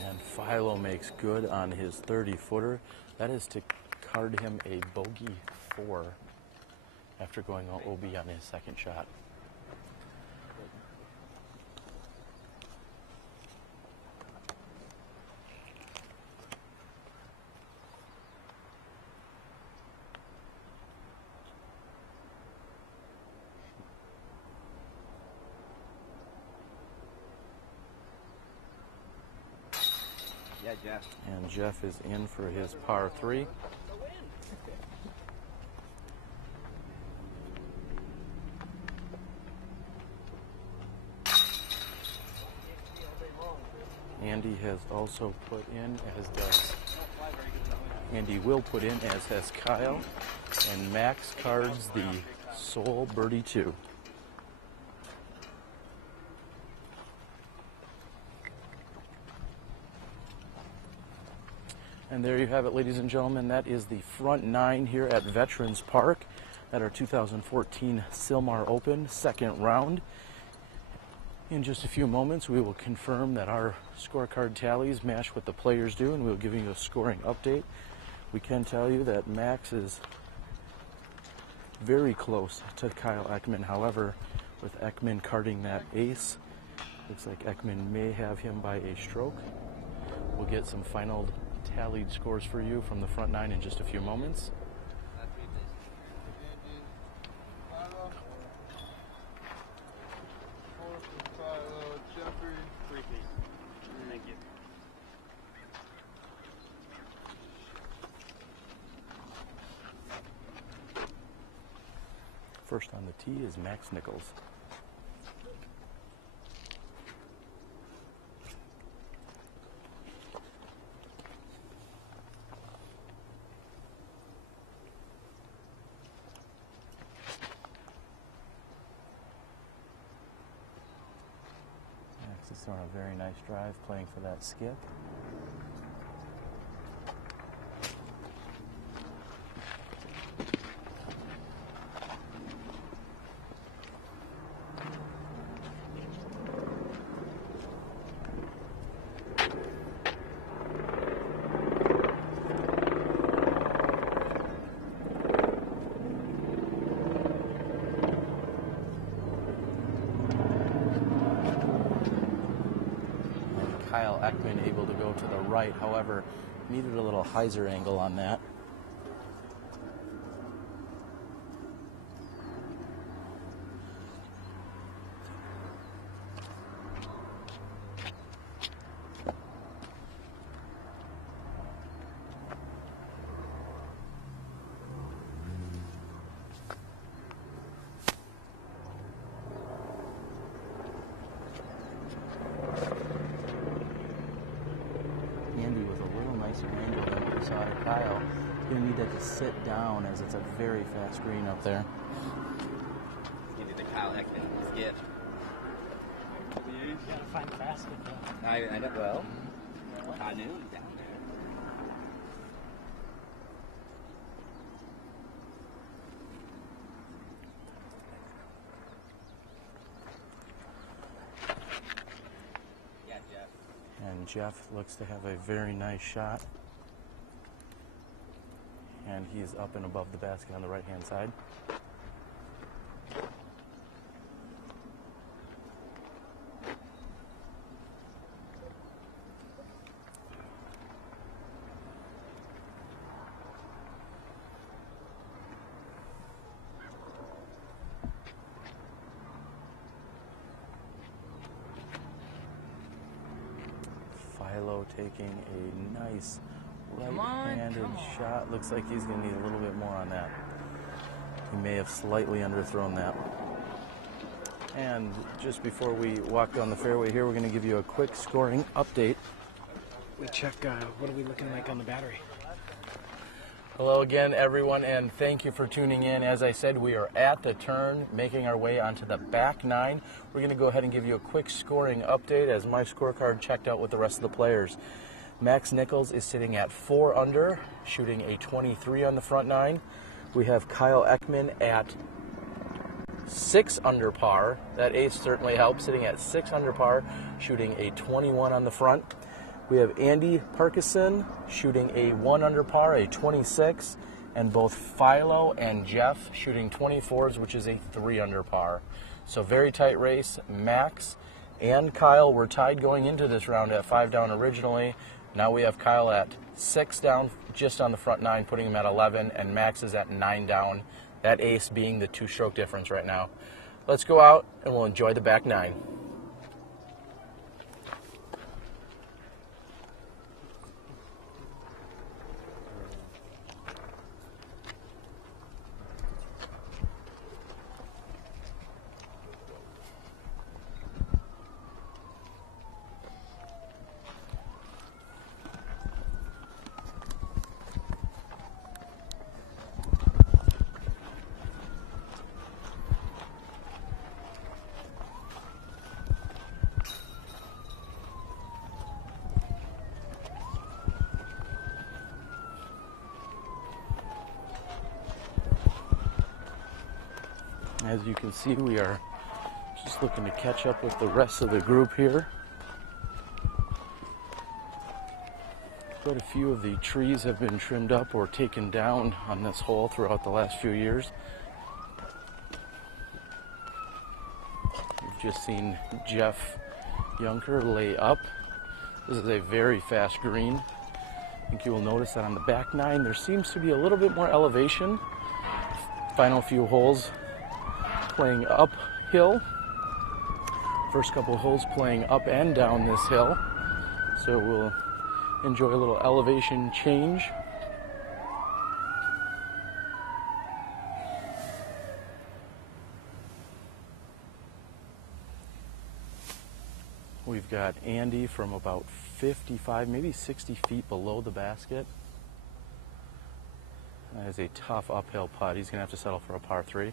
And Philo makes good on his 30-footer. That is to card him a bogey 4 after going OB on his second shot. Yeah, Jeff. And Jeff is in for his par 3. Andy has also put in, as does Andy will put in, as has Kyle. And Max cards the sole birdie 2. And there you have it, ladies and gentlemen. That is the front 9 here at Veterans Park at our 2014 Sylmar Open second round. In just a few moments, we will confirm that our scorecard tallies match what the players do, and we'll give you a scoring update. We can tell you that Max is very close to Kyle Ekman. However, with Ekman carding that ace, looks like Ekman may have him by a stroke. We'll get some final tallied scores for you from the front 9 in just a few moments. Thank you. First on the tee is Max Nichols. Max is throwing a very nice drive, playing for that skip. Kyle Ekman able to go to the right, however, needed a little hyzer angle on that. Kyle, you're going to need that to sit down as it's a very fast green up there. You did the Kyle Ekman skip. You gotta find faster though. I know, well, I knew down there. Jeff looks to have a very nice shot. And he's up and above the basket on the right-hand side. Philo taking a nice right-handed shot. Looks like he's going to need a little bit more on that. He may have slightly underthrown that. And just before we walk down the fairway here, we're going to give you a quick scoring update. We check, what are we looking like on the battery? Hello again, everyone, and thank you for tuning in. As I said, we are at the turn, making our way onto the back nine. We're going to go ahead and give you a quick scoring update as my scorecard checked out with the rest of the players. Max Nichols is sitting at 4 under, shooting a 23 on the front nine. We have Kyle Ekman at 6 under par. That ace certainly helps, sitting at 6 under par, shooting a 21 on the front. We have Andy Parkinson shooting a 1 under par, a 26, and both Philo and Jeff shooting 24s, which is a 3 under par. So very tight race. Max and Kyle were tied going into this round at 5 down originally. Now we have Kyle at 6 down, just on the front nine, putting him at 11, and Max is at 9 down. That ace being the 2-stroke difference right now. Let's go out and we'll enjoy the back nine. As you can see, we are just looking to catch up with the rest of the group here. Quite a few of the trees have been trimmed up or taken down on this hole throughout the last few years. We've just seen Jeff Junker lay up. This is a very fast green. I think you will notice that on the back nine there seems to be a little bit more elevation. Final few holes playing uphill. First couple of holes playing up and down this hill. So we'll enjoy a little elevation change. We've got Andy from about 55, maybe 60 feet below the basket. That is a tough uphill putt. He's going to have to settle for a par 3.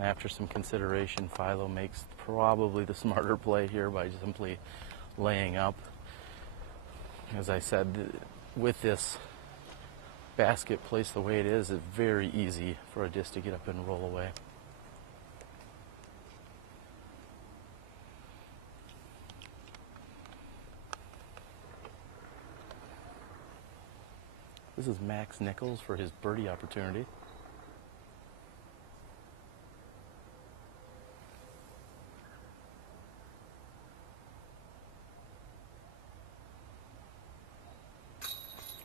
After some consideration, Philo makes probably the smarter play here by simply laying up. As I said, with this basket placed the way it is, it's very easy for a disc to get up and roll away. This is Max Nichols for his birdie opportunity.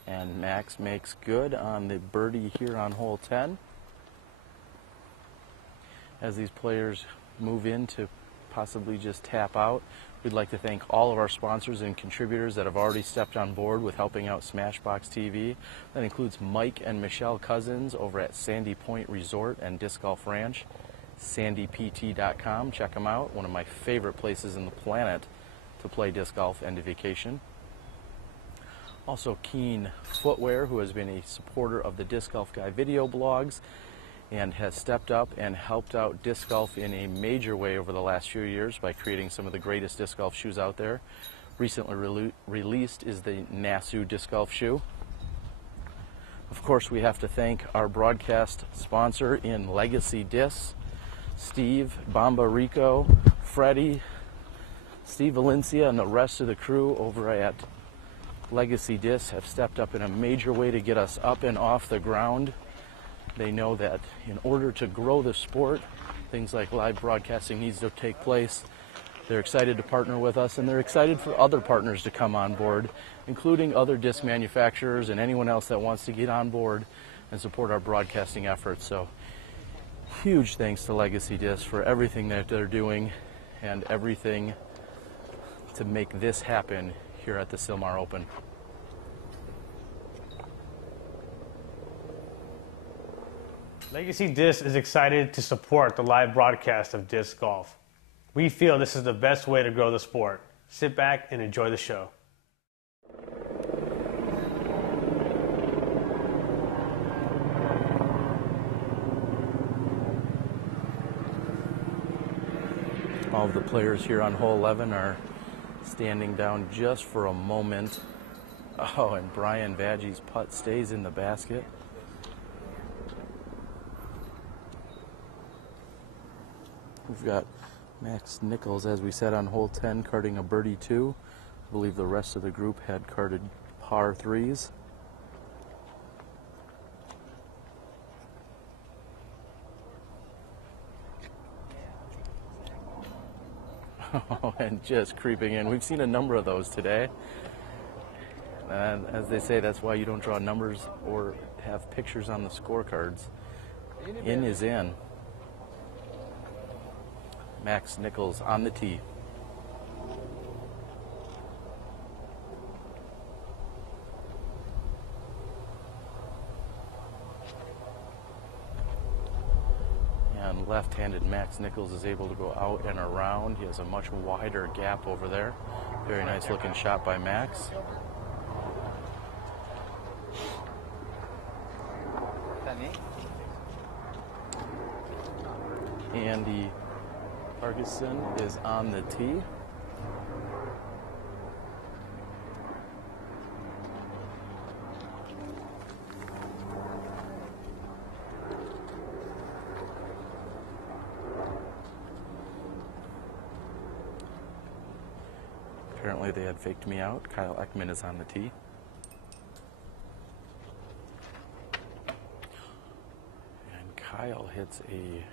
And Max makes good on the birdie here on hole 10. As these players move in to possibly just tap out, we'd like to thank all of our sponsors and contributors that have already stepped on board with helping out SmashBoxxTV. That includes Mike and Michelle Cousins over at Sandy Point Resort and Disc Golf Ranch, sandypt.com. Check them out. One of my favorite places in the planet to play disc golf and to vacation. Also Keen Footwear, who has been a supporter of the Disc Golf Guy video blogs, and has stepped up and helped out disc golf in a major way over the last few years by creating some of the greatest disc golf shoes out there. Recently released is the Nasu disc golf shoe. Of course, we have to thank our broadcast sponsor in Legacy Discs, Steve, Bamba Rico, Freddie, Steve Valencia, and the rest of the crew over at Legacy Discs have stepped up in a major way to get us up and off the ground. They know that in order to grow the sport, things like live broadcasting needs to take place. They're excited to partner with us, and they're excited for other partners to come on board, including other disc manufacturers and anyone else that wants to get on board and support our broadcasting efforts. So huge thanks to Legacy Discs for everything that they're doing and everything to make this happen here at the Sylmar Open. Legacy Discs is excited to support the live broadcast of disc golf. We feel this is the best way to grow the sport. Sit back and enjoy the show. All of the players here on hole 11 are standing down just for a moment. Oh, and Brian Vadgi's putt stays in the basket. We've got Max Nichols, as we said, on hole 10, carding a birdie 2. I believe the rest of the group had carded par 3s. Oh, and just creeping in. We've seen a number of those today. And as they say, that's why you don't draw numbers or have pictures on the scorecards. In is in. Max Nichols on the tee. And left-handed Max Nichols is able to go out and around. He has a much wider gap over there. Very nice looking shot by Max. Andy Ferguson is on the tee. Apparently they had faked me out. Kyle Ekman is on the tee. And Kyle hits a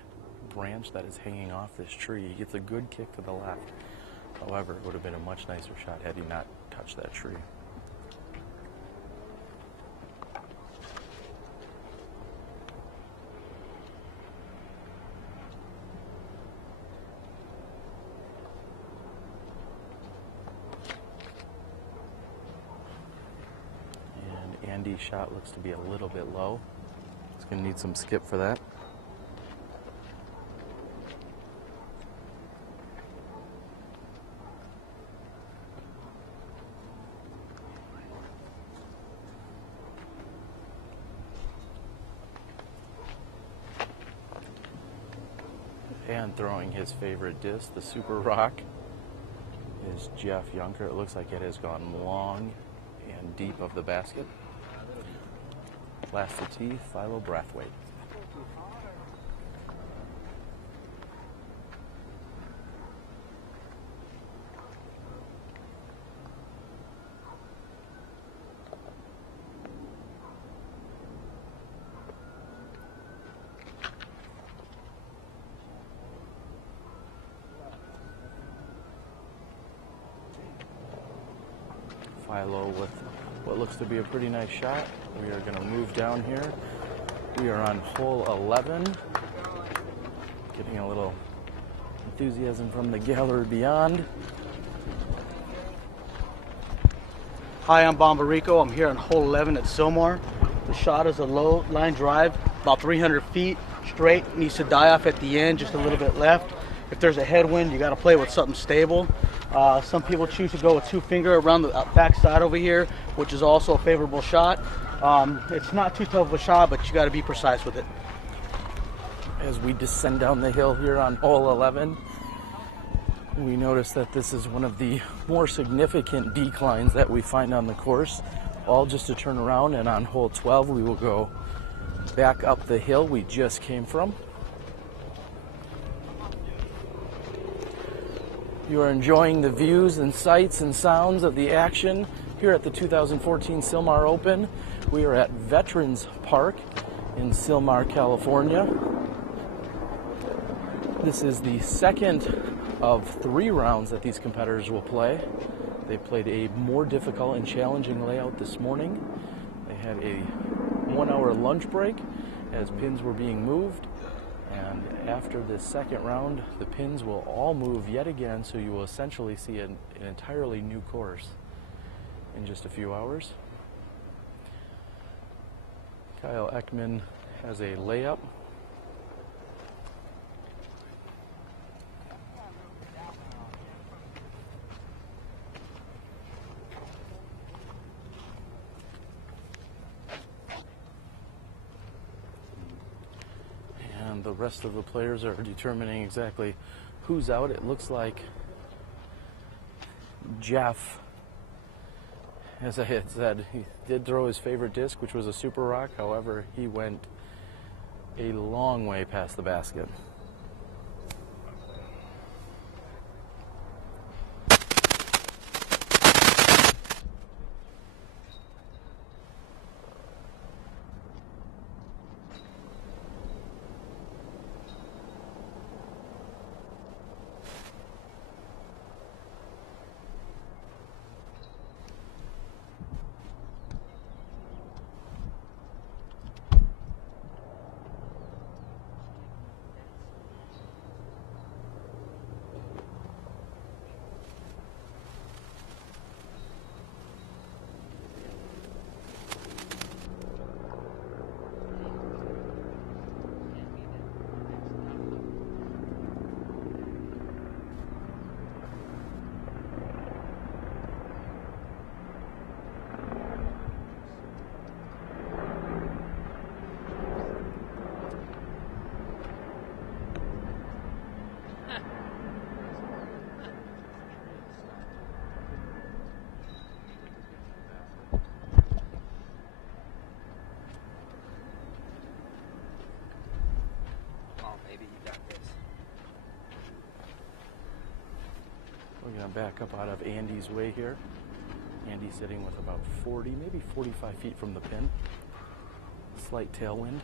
branch that is hanging off this tree. He gets a good kick to the left. However, it would have been a much nicer shot had he not touched that tree. And Andy's shot looks to be a little bit low. He's going to need some skip for that. And throwing his favorite disc, the Super Rock, is Jeff Yunker. It looks like it has gone long and deep of the basket. Last to tee, Philo Brathwaite. Philo with what looks to be a pretty nice shot. We are going to move down here. We are on hole 11. Getting a little enthusiasm from the gallery beyond. Hi, I'm Bamba Rico. I'm here on hole 11 at Sylmar. The shot is a low line drive, about 300 feet straight. Needs to die off at the end, just a little bit left. If there's a headwind, you got to play with something stable. Some people choose to go with 2-finger around the back side over here, which is also a favorable shot. It's not too tough of a shot, but you got to be precise with it. As we descend down the hill here on hole 11, we notice that this is one of the more significant declines that we find on the course, all just to turn around, and on hole 12 we will go back up the hill we just came from. You are enjoying the views and sights and sounds of the action here at the 2014 Sylmar Open. We are at Veterans Park in Sylmar, California. This is the second of 3 rounds that these competitors will play. They played a more difficult and challenging layout this morning. They had a 1-hour lunch break as pins were being moved. And after this second round, the pins will all move yet again, so you will essentially see an entirely new course in just a few hours. Kyle Ekman has a layup. The rest of the players are determining exactly who's out. It looks like Jeff, as I had said, he did throw his favorite disc, which was a Super Rock. However, he went a long way past the basket. We're going to back up out of Andy's way here. Andy's sitting with about 40, maybe 45 feet from the pin. Slight tailwind.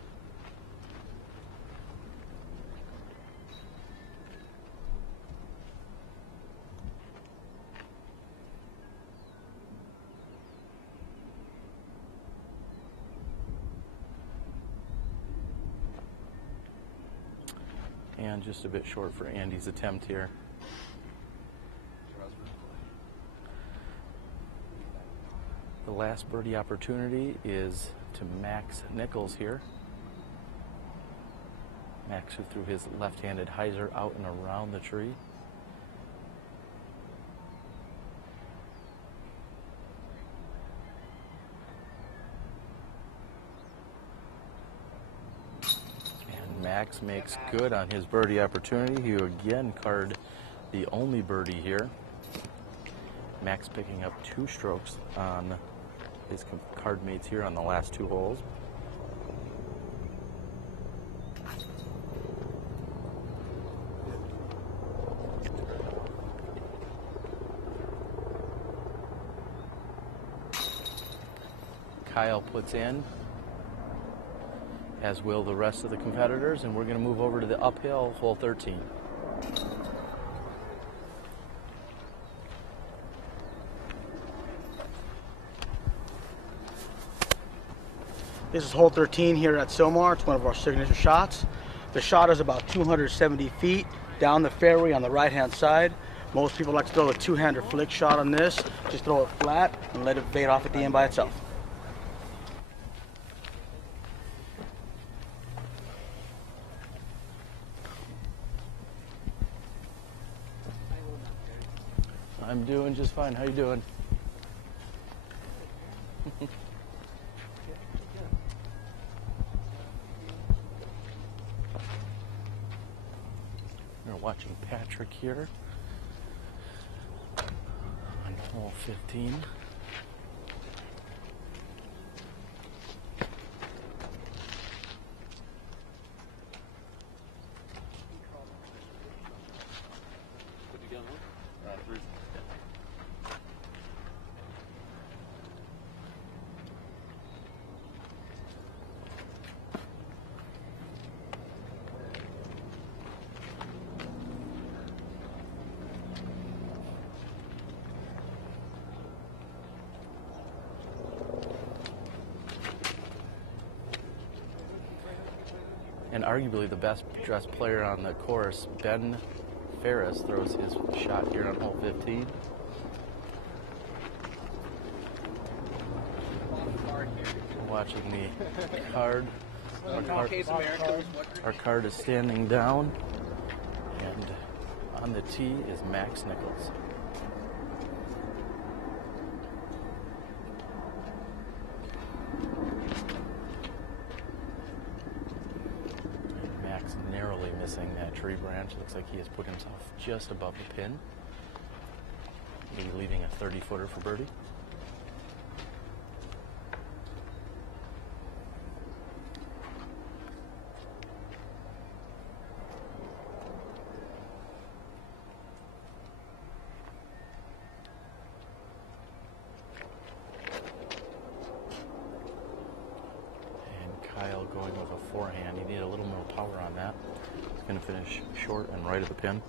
And just a bit short for Andy's attempt here. The last birdie opportunity is to Max Nichols here. Max, who threw his left-handed hyzer out and around the tree. And Max makes good on his birdie opportunity. He again carded the only birdie here. Max picking up 2 strokes on his card mates here on the last 2 holes. Kyle puts in, as will the rest of the competitors, and we're going to move over to the uphill hole 13. This is hole 13 here at Sylmar. It's one of our signature shots. The shot is about 270 feet down the fairway on the right-hand side. Most people like to throw a 2-hander flick shot on this. Just throw it flat and let it fade off at the end by itself. I'm doing just fine. How you doing? watching Patrick here on hole 15. And arguably the best dressed player on the course, Ben Ferris, throws his shot here on hole 15. Watching the card. Our card is standing down, and on the tee is Max Nichols. Narrowly missing that tree branch. Looks like he has put himself just above the pin. Maybe leaving a 30-footer for birdie. Kyle going with a forehand. He needed a little more power on that. He's going to finish short and right of the pin.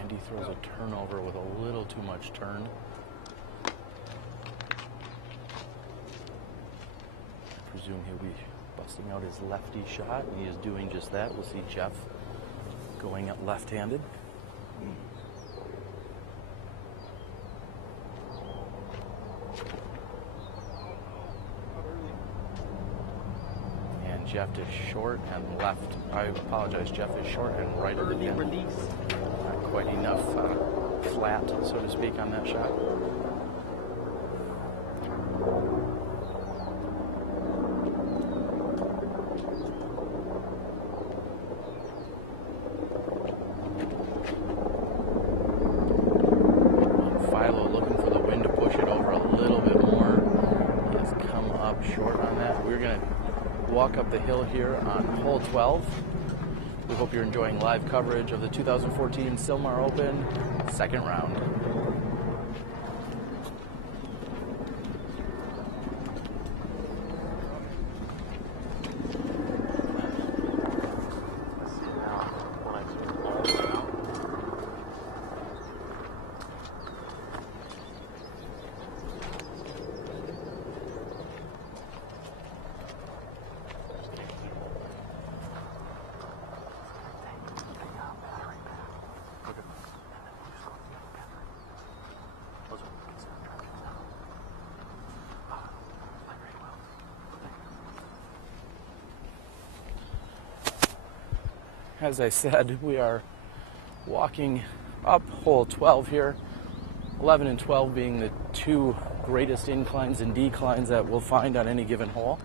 And he throws a turnover with a little too much turn. Presume he'll be busting out his lefty shot, and he is doing just that. We'll see Jeff going up left-handed. And Jeff is short and left. I apologize, Jeff is short and right of the pin. Not quite enough flat, so to speak, on that shot. Walk up the hill here on hole 12. We hope you're enjoying live coverage of the 2014 Sylmar Open second round. As I said, we are walking up hole 12 here, 11 and 12 being the two greatest inclines and declines that we'll find on any given hole.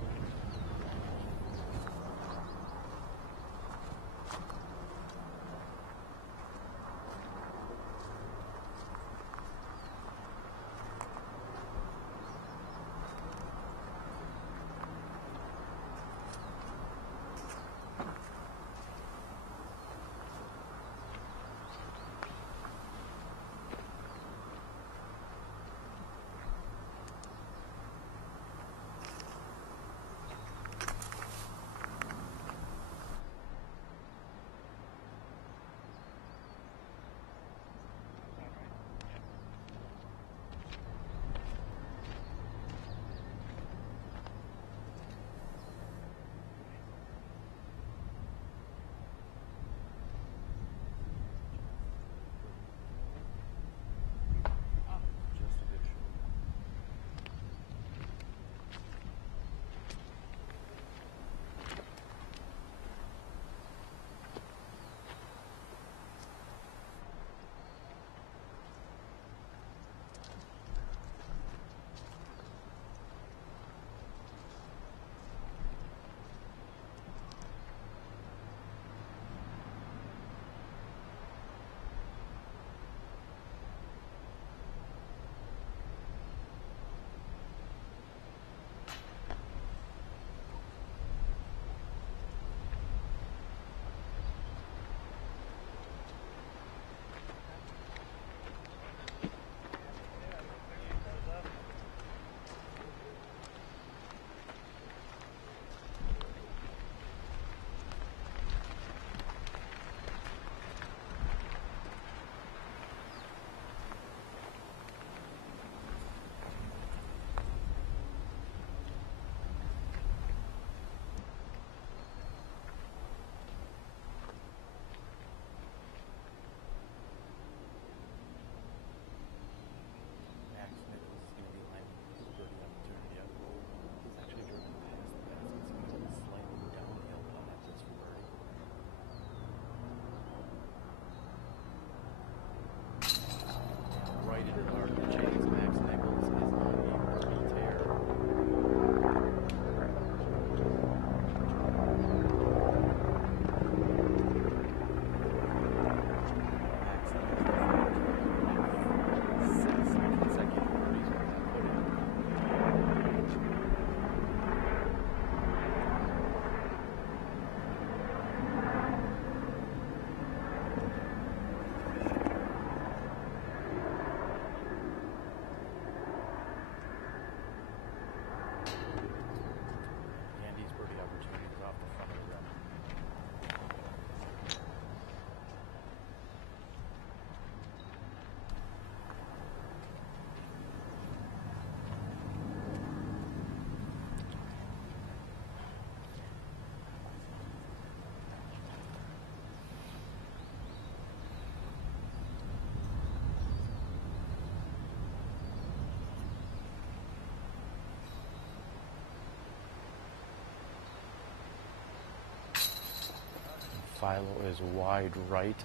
Philo is wide right.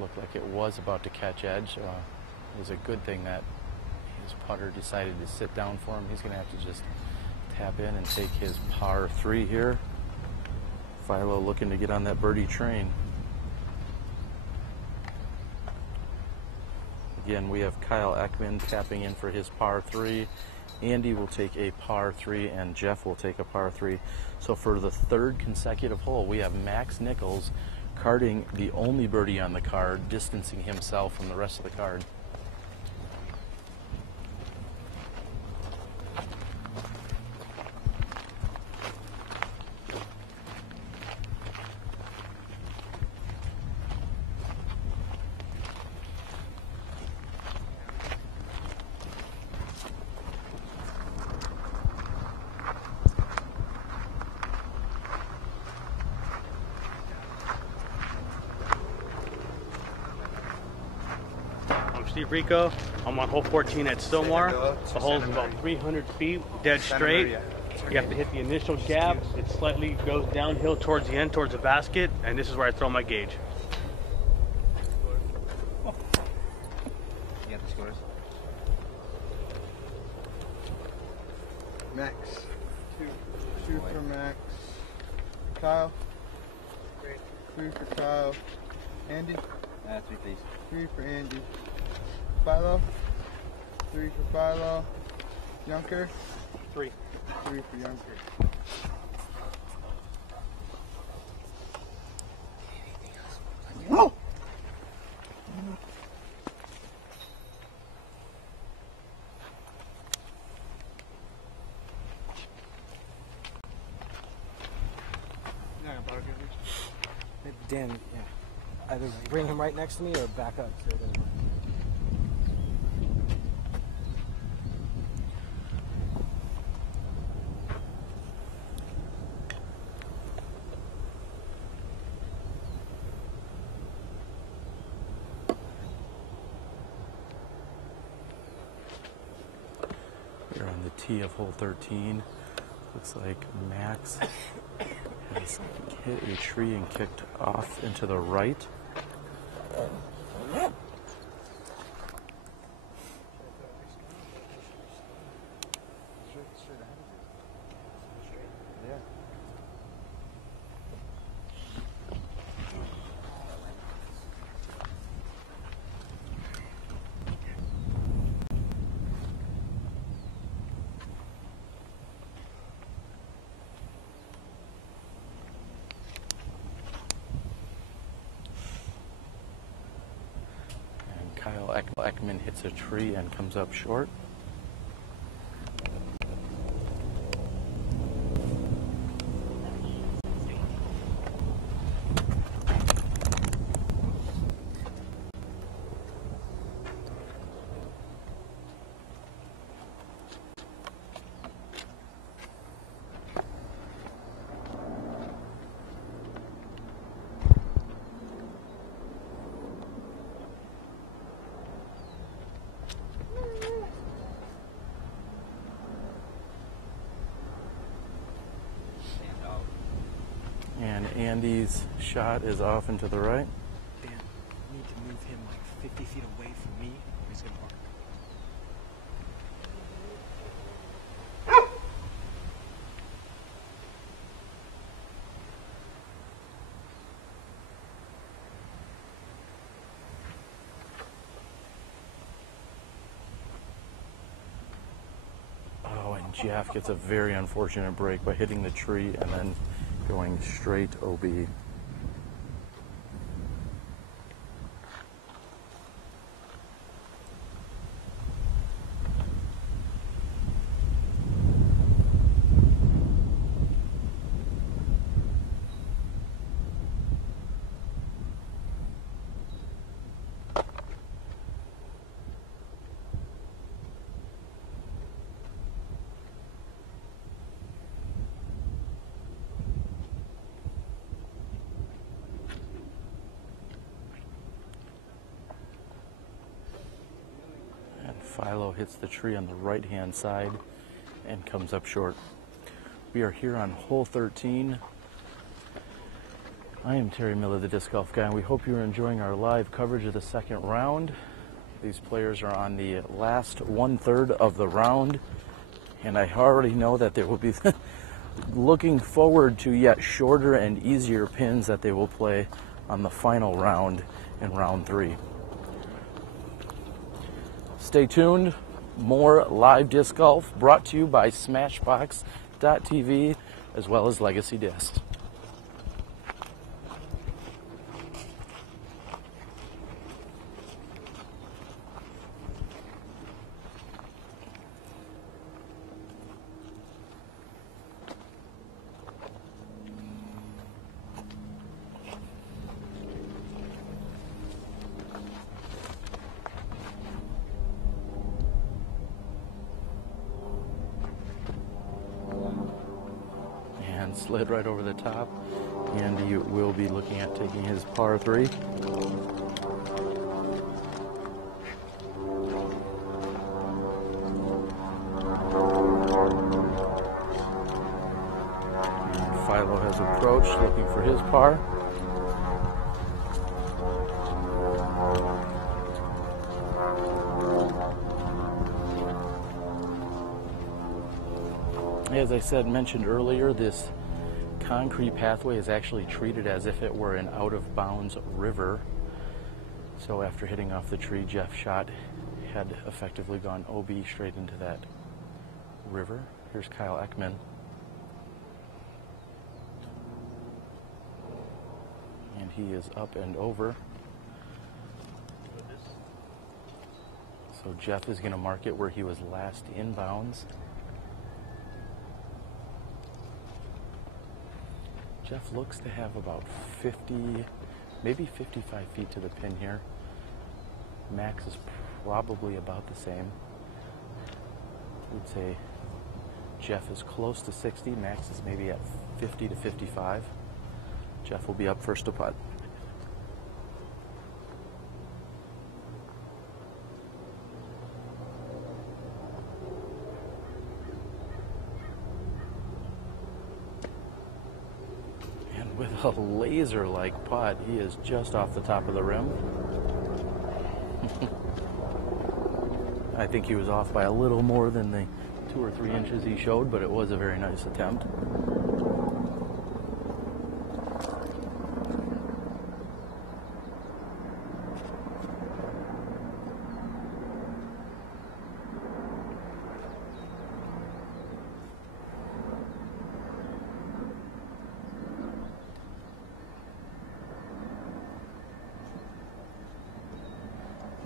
Looked like it was about to catch edge. It was a good thing that his putter decided to sit down for him. He's going to have to just tap in and take his par 3 here. Philo looking to get on that birdie train. Again, we have Kyle Ekman tapping in for his par 3. Andy will take a par 3 and Jeff will take a par 3. So for the 3rd consecutive hole, we have Max Nichols carding the only birdie on the card, distancing himself from the rest of the card. Steve Rico. I'm on hole 14 at Sylmar. The hole is about 300 feet, dead straight. You have to hit the initial gap. It slightly goes downhill towards the end, towards the basket, and this is where I throw my gauge. You got the scores? Max. 2 for Max. Kyle. 3 for Kyle. Andy. 3, please. 3 for Andy. Philo. 3 for Philo. Yunker. 3. 3 for Yunker. Whoa! Dan, yeah. Either bring him right next to me or back up. So We're on the tee of hole 13. Looks like Max has hit a tree and kicked off into the right. Kyle Ekman hits a tree and comes up short. And Andy's shot is off and to the right. Dan, you need to move him like 50 feet away from me, or he's going to park. Oh, and Jeff gets a very unfortunate break by hitting the tree and then going straight OB. Philo hits the tree on the right-hand side and comes up short. We are here on hole 13. I am Terry Miller, the Disc Golf Guy, and we hope you're enjoying our live coverage of the second round. These players are on the last 1/3 of the round, and I already know that they will be looking forward to yet shorter and easier pins that they will play on the final round in round 3. Stay tuned. More live disc golf brought to you by SmashBoxxTV as well as Legacy Discs. Slid right over the top, and he will be looking at taking his par 3. And Philo has approached looking for his par. As I mentioned earlier, this concrete pathway is actually treated as if it were an out-of-bounds river. So after hitting off the tree, Jeff's shot had effectively gone OB straight into that river. Here's Kyle Ekman. And he is up and over. So Jeff is going to mark it where he was last inbounds. Jeff looks to have about 50, maybe 55 feet to the pin here. Max is probably about the same. We'd say Jeff is close to 60. Max is maybe at 50 to 55. Jeff will be up first to putt. With a laser-like putt, he is just off the top of the rim. I think he was off by a little more than the 2 or 3 inches he showed, but it was a very nice attempt.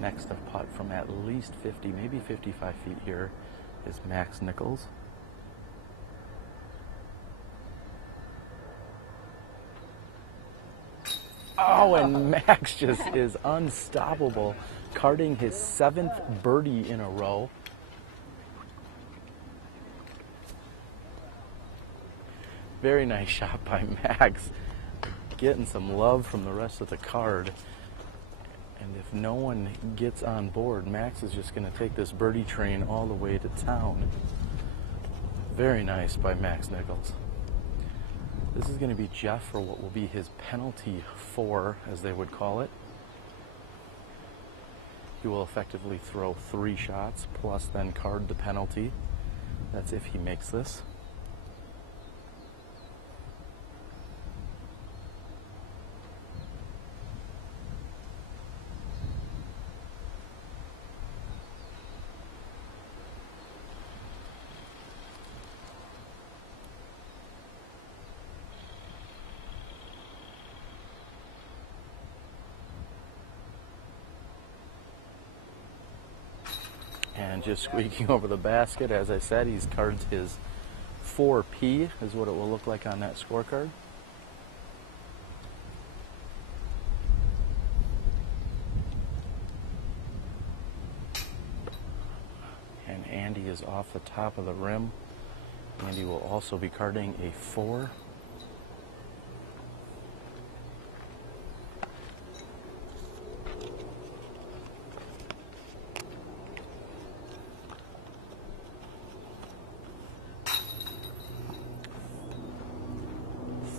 Next to putt from at least 50, maybe 55 feet here is Max Nichols. Oh, and Max just is unstoppable, carding his 7th birdie in a row. Very nice shot by Max, getting some love from the rest of the card. And if no one gets on board, Max is just going to take this birdie train all the way to town. Very nice by Max Nichols. This is going to be Jeff for what will be his penalty 4, as they would call it. He will effectively throw 3 shots, plus then card the penalty. That's if he makes this. And just squeaking over the basket. As I said, he's carded his 4P, is what it will look like on that scorecard. And Andy is off the top of the rim. Andy will also be carding a 4.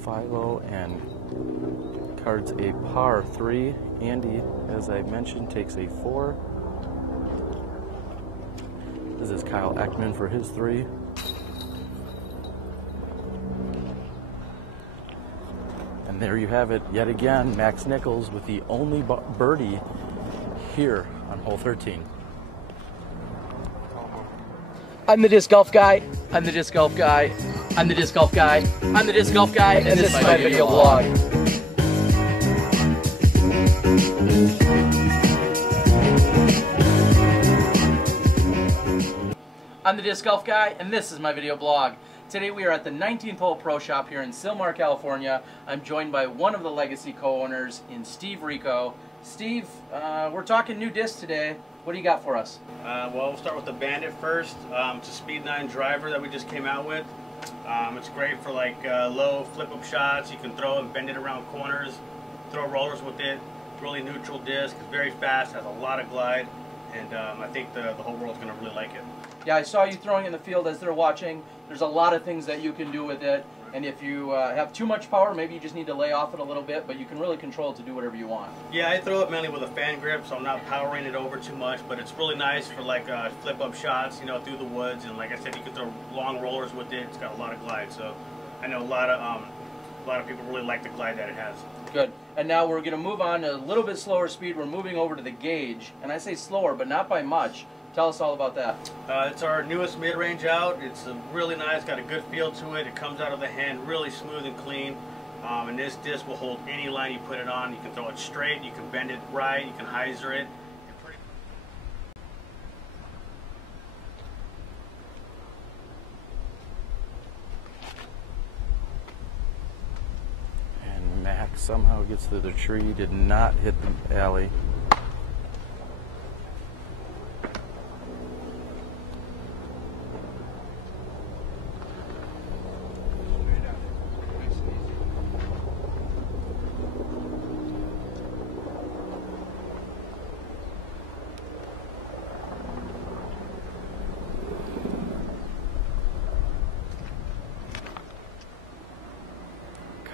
Philo and Card's a par 3. Andy, as I mentioned, takes a 4. This is Kyle Ekman for his 3. And there you have it, yet again, Max Nichols with the only birdie here on hole 13. I'm the disc golf guy. I'm the disc golf guy. I'm the disc golf guy. I'm the disc golf guy. And this is my video blog. I'm the disc golf guy, and this is my video blog. Today we are at the 19th hole pro shop here in Sylmar, California. I'm joined by one of the legacy co-owners in Steve Rico. Steve, we're talking new discs today. What do you got for us? Well, we'll start with the Bandit first. It's a Speed 9 driver that we just came out with. It's great for like low flip-up shots. You can throw and bend it around corners, throw rollers with it. Really neutral disc. It's very fast, has a lot of glide, and I think the whole world's going to really like it. Yeah, I saw you throwing in the field as they're watching. There's a lot of things that you can do with it. And if you have too much power, maybe you just need to lay off it a little bit, but you can really control it to do whatever you want. Yeah, I throw it mainly with a fan grip, so I'm not powering it over too much, but it's really nice for like flip-up shots, you know, through the woods. And like I said, you can throw long rollers with it. It's got a lot of glide, so I know a lot of people really like the glide that it has. Good. And now we're going to move on to a little bit slower speed. We're moving over to the gauge, and I say slower, but not by much. Tell us all about that. It's our newest mid-range out. It's really nice, got a good feel to it. It comes out of the hand really smooth and clean. And this disc will hold any line you put it on. You can throw it straight, you can bend it right, you can hyzer it. And Max somehow gets through the tree, did not hit the alley.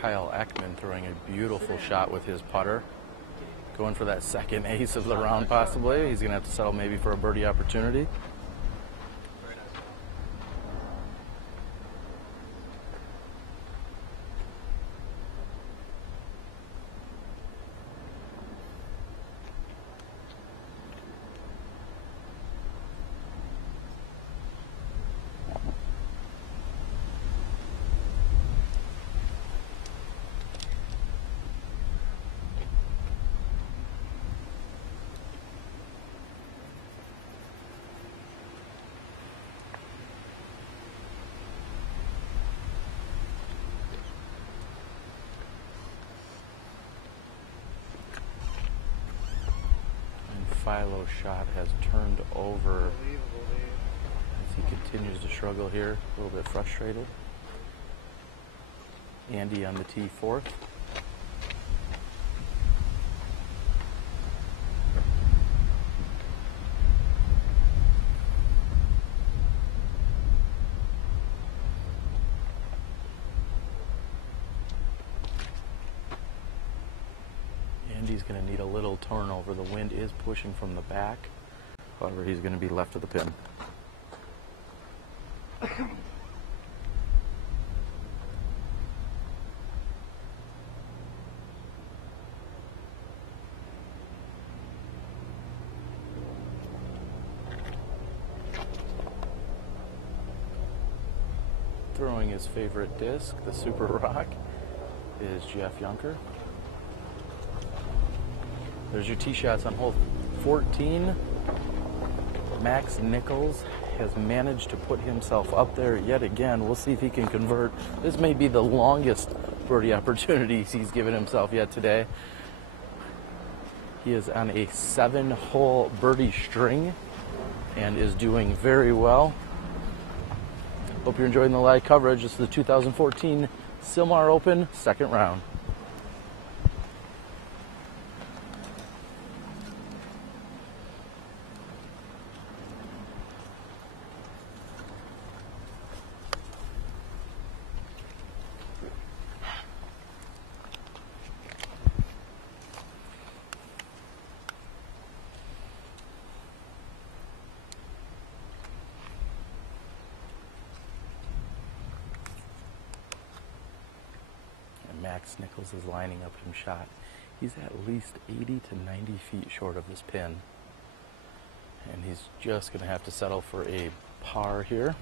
Kyle Ekman throwing a beautiful shot with his putter. Going for that second ace of the round possibly. He's going to have to settle maybe for a birdie opportunity. Philo's shot has turned over as he continues to struggle here, a little bit frustrated. Andy on the tee fourth. Andy's going to need a little turnover. The wind is pushing from the back. However, he's going to be left of the pin. Throwing his favorite disc, the Super Rock, is Jeff Yunker. There's your tee shots on hole 14. Max Nichols has managed to put himself up there yet again. We'll see if he can convert. This may be the longest birdie opportunities he's given himself yet today. He is on a 7-hole birdie string and is doing very well. Hope you're enjoying the live coverage. This is the 2014 Sylmar Open second round. Max Nichols is lining up him shot. He's at least 80 to 90 feet short of this pin. And he's just going to have to settle for a par here.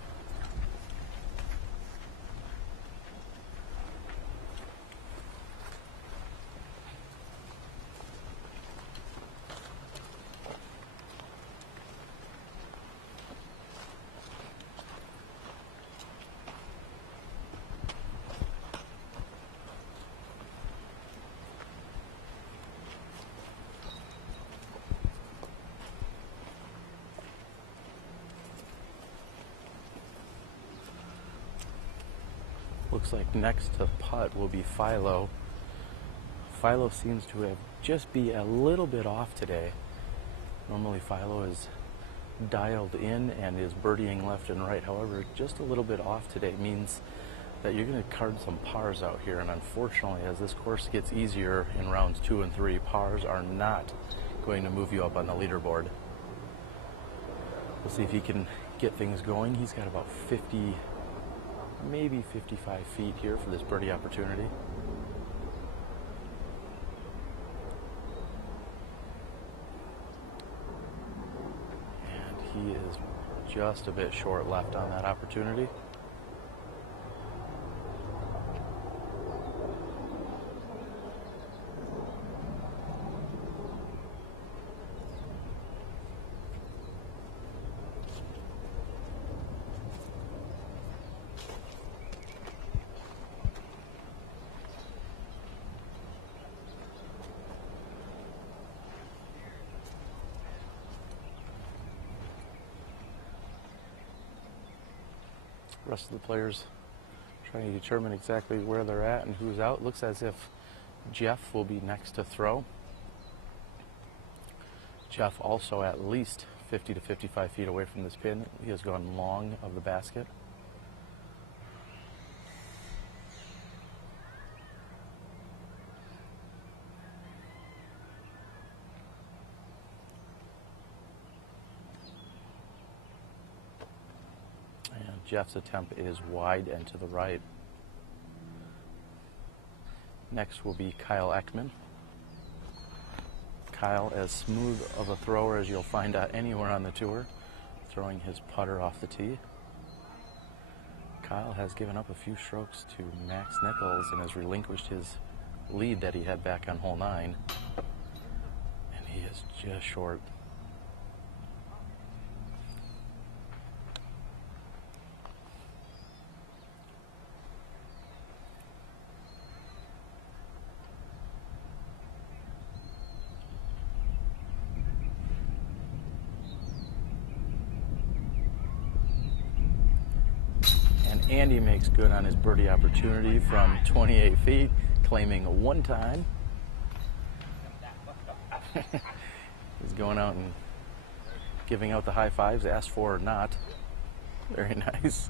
Looks like next to putt will be Philo. Philo seems to have just be a little bit off today. Normally Philo is dialed in and is birdieing left and right. However, just a little bit off today means that you're going to card some pars out here. And unfortunately, as this course gets easier in rounds 2 and 3, pars are not going to move you up on the leaderboard. We'll see if he can get things going. He's got about 50, maybe 55 feet here for this birdie opportunity. And he is just a bit short left on that opportunity. The rest of the players trying to determine exactly where they're at and who's out. Looks as if Jeff will be next to throw. Jeff also at least 50 to 55 feet away from this pin. He has gone long of the basket. Jeff's attempt is wide and to the right. Next will be Kyle Ekman. Kyle, as smooth of a thrower as you'll find anywhere on the tour, throwing his putter off the tee. Kyle has given up a few strokes to Max Nichols and has relinquished his lead that he had back on hole 9. And he is just short. Andy makes good on his birdie opportunity from 28 feet, claiming one time. He's going out and giving out the high fives, asked for or not. Very nice.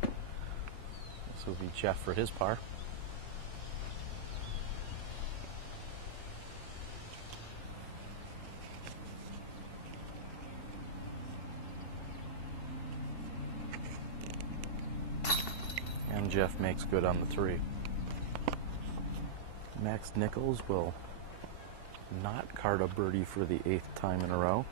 This will be Jeff for his par. And Jeff makes good on the 3. Max Nichols will not card a birdie for the 8th time in a row.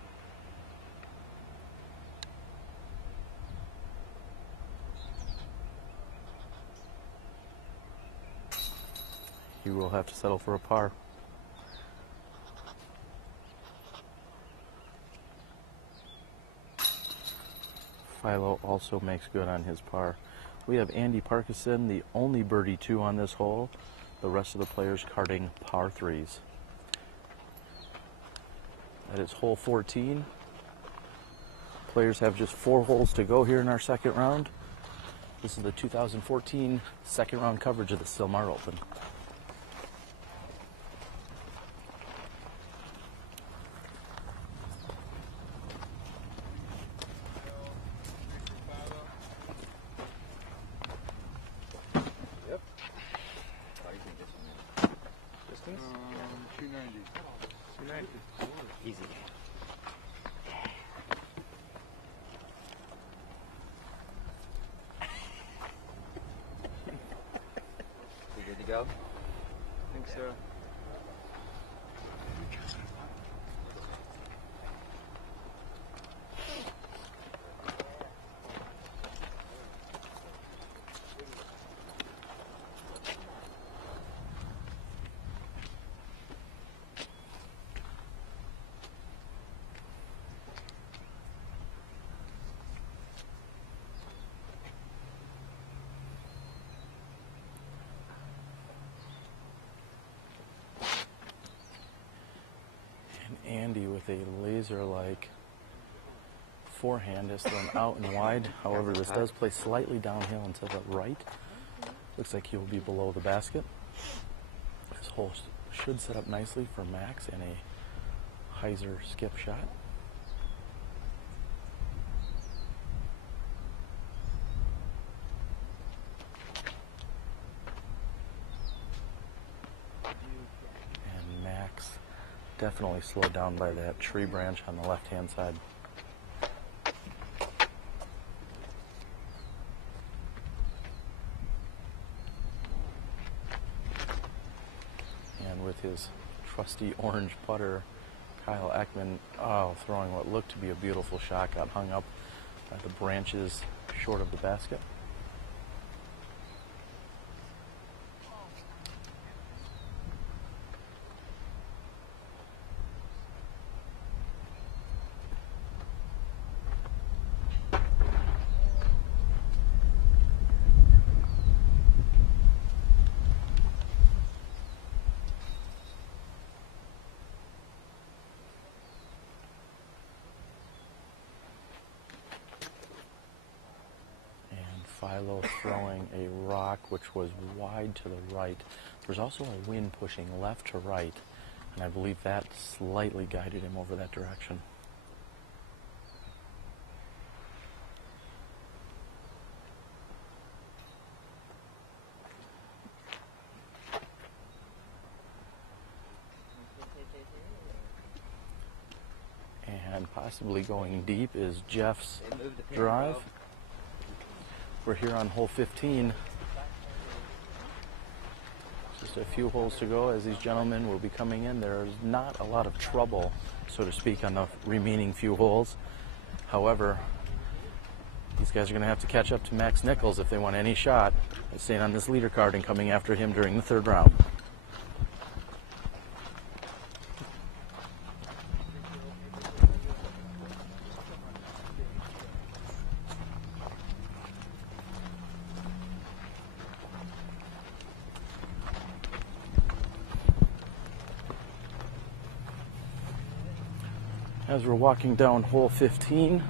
He will have to settle for a par. Philo also makes good on his par. We have Andy Parkinson, the only birdie 2 on this hole. The rest of the players carding par 3s. That is hole 14. Players have just 4 holes to go here in our second round. This is the 2014 second round coverage of the Sylmar Open. Yep. 290. 290. Easy. sir. Andy with a laser-like forehand is thrown out and wide. However, this does play slightly downhill and to the right. Looks like he will be below the basket. This hole should set up nicely for Max and a hyzer skip shot. And Max definitely slowed down by that tree branch on the left-hand side. And with his trusty orange putter, Kyle Ekman, throwing what looked to be a beautiful shot, got hung up by the branches short of the basket. Philo throwing a rock which was wide to the right. There's also a wind pushing left to right, and I believe that slightly guided him over that direction. And possibly going deep is Jeff's drive. We're here on hole 15. Just a few holes to go as these gentlemen will be coming in. There's not a lot of trouble, so to speak, on the remaining few holes. However, these guys are going to have to catch up to Max Nichols if they want any shot at staying on this leader card and coming after him during the third round. As we're walking down hole 15,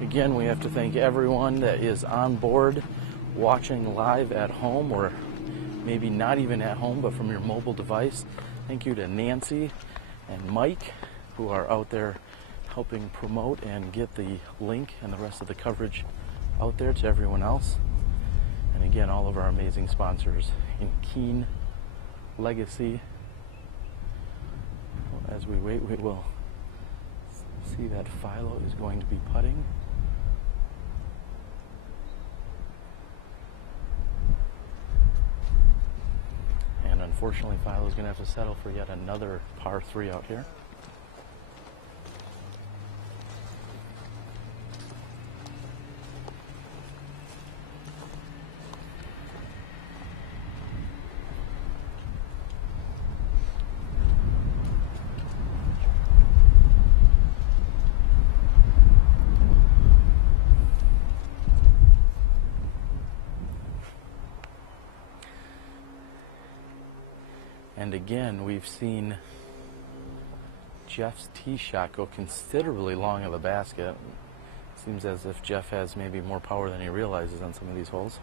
again, we have to thank everyone that is on board, watching live at home, or maybe not even at home, but from your mobile device. Thank you to Nancy and Mike, who are out there helping promote and get the link and the rest of the coverage out there to everyone else. And again, all of our amazing sponsors in Keen, Legacy. As we wait, we will see that Philo is going to be putting. And unfortunately, Philo is going to have to settle for yet another par 3 out here. And again, we've seen Jeff's tee shot go considerably long of the basket. Seems as if Jeff has maybe more power than he realizes on some of these holes.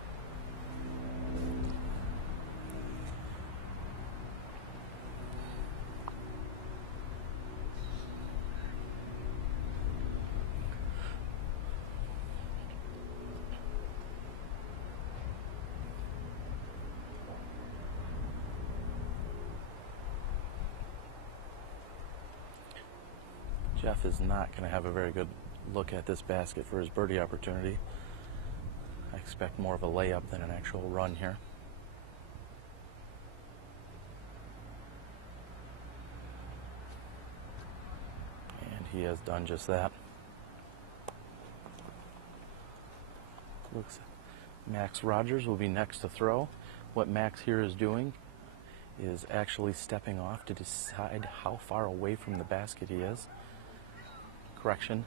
Jeff is not going to have a very good look at this basket for his birdie opportunity. I expect more of a layup than an actual run here. he has done just that. Looks Max Rogers will be next to throw. What Max here is doing is actually stepping off to decide how far away from the basket he is. Correction,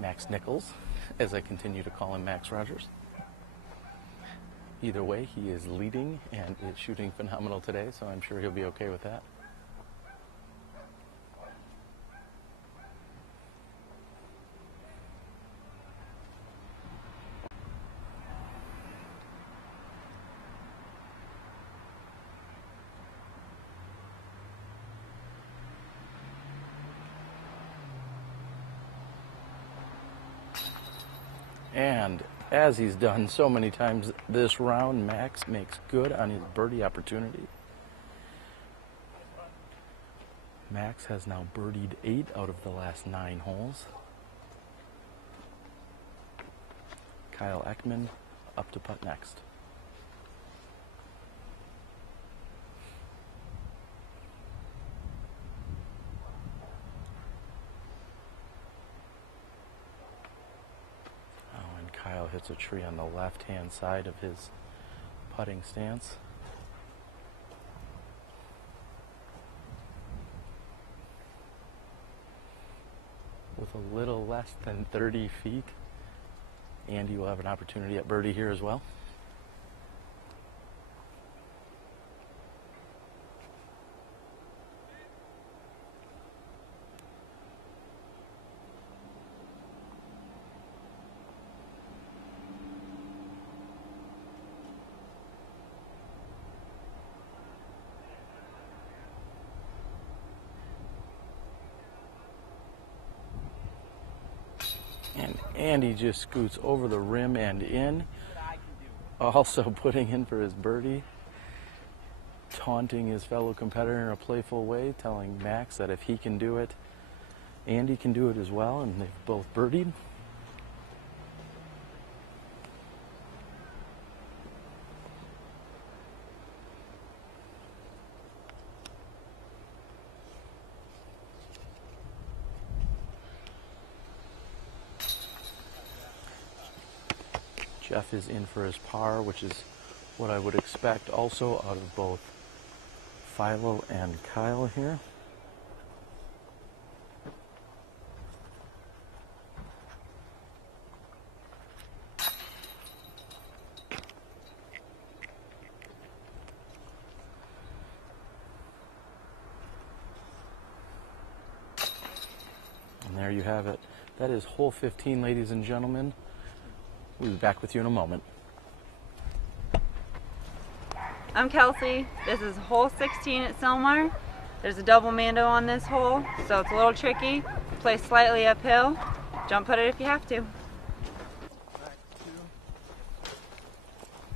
Max Nichols, as I continue to call him Max Rogers. Either way, he is leading and is shooting phenomenal today, so I'm sure he'll be okay with that. And as he's done so many times this round, Max makes good on his birdie opportunity. Max has now birdied 8 out of the last 9 holes. Kyle Ekman up to putt next. Kyle hits a tree on the left-hand side of his putting stance. With a little less than 30 feet, Andy will have an opportunity at birdie here as well. And Andy just scoots over the rim and in, also putting in for his birdie, taunting his fellow competitor in a playful way, telling Max that if he can do it, Andy can do it as well, and they've both birdied. Jeff is in for his par, which is what I would expect also out of both Philo and Kyle here. And there you have it. That is hole 15, ladies and gentlemen. We'll be back with you in a moment. I'm Kelsey. This is hole 16 at Sylmar. There's a double mando on this hole, so it's a little tricky. Play slightly uphill. Jump put it if you have to. Back 2.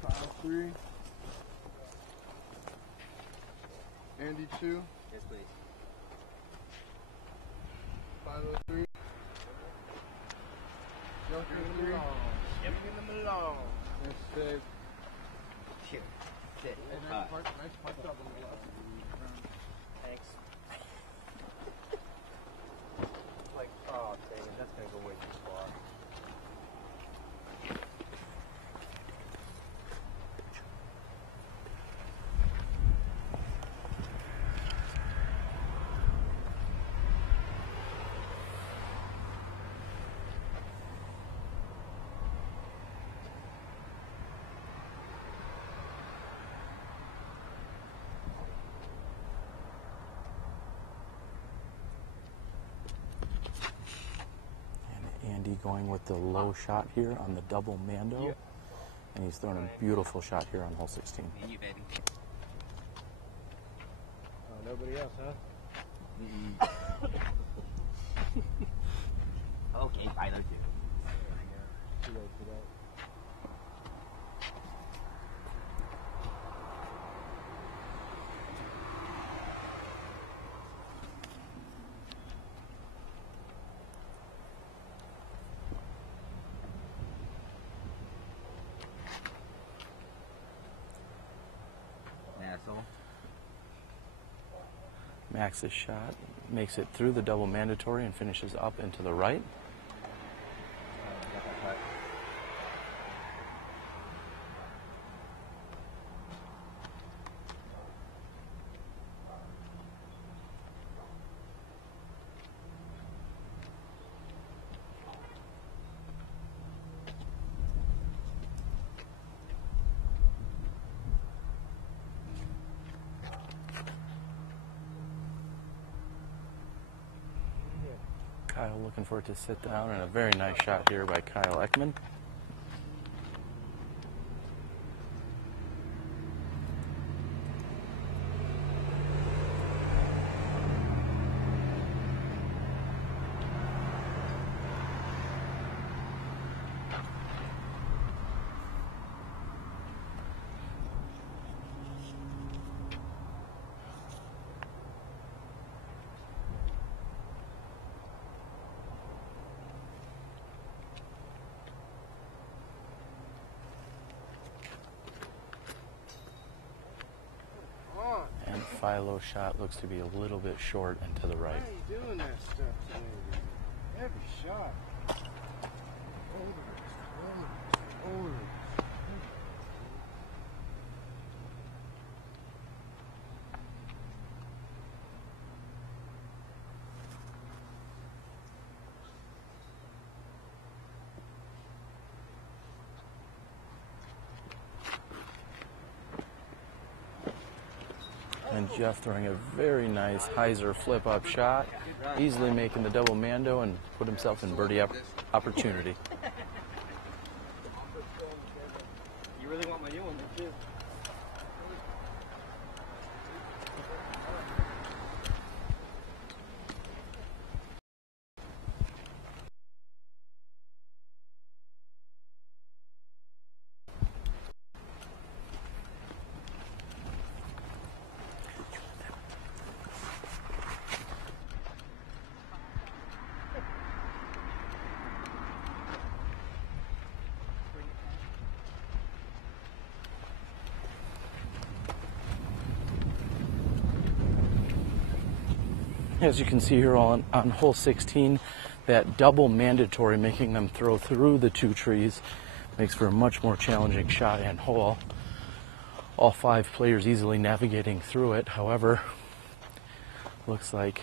Kyle 3. Andy 2. Yes, please. Philo 3. Joker 3. Giving them along. And 6. Here. Sit. Nice part job. Thanks. Like, oh, dang it, that's gonna go way too far. Andy going with the low shot here on the double mando. And he's thrown a beautiful shot here on hole 16. And you, baby. Oh, nobody else, huh? Okay, Philo too. Too late for that. Max's shot makes it through the double mandatory and finishes up and to the right. Kyle looking for it to sit down, and a very nice shot here by Kyle Ekman. Philo's shot looks to be a little bit short and to the right. Why are you doing that stuff to me? Every shot. Over. And Jeff throwing a very nice hyzer flip-up shot, easily making the double mando and put himself in birdie opportunity. You really want my new one, don't you? As you can see here on hole 16, that double mandatory making them throw through the two trees makes for a much more challenging shot and hole. All five players easily navigating through it. However, looks like,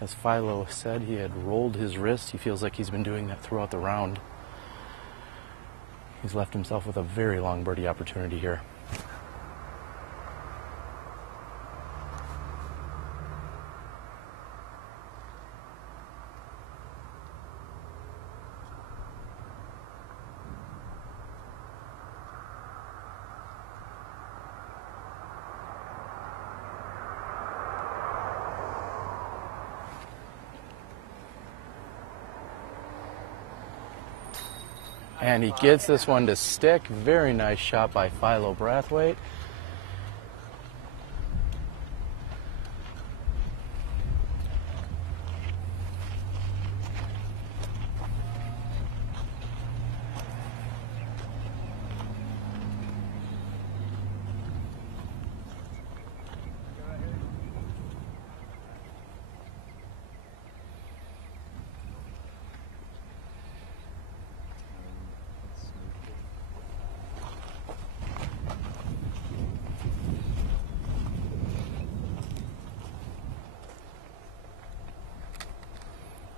as Philo said, he had rolled his wrist. He feels like he's been doing that throughout the round. He's left himself with a very long birdie opportunity here. And he gets this one to stick. Very nice shot by Philo Brathwaite.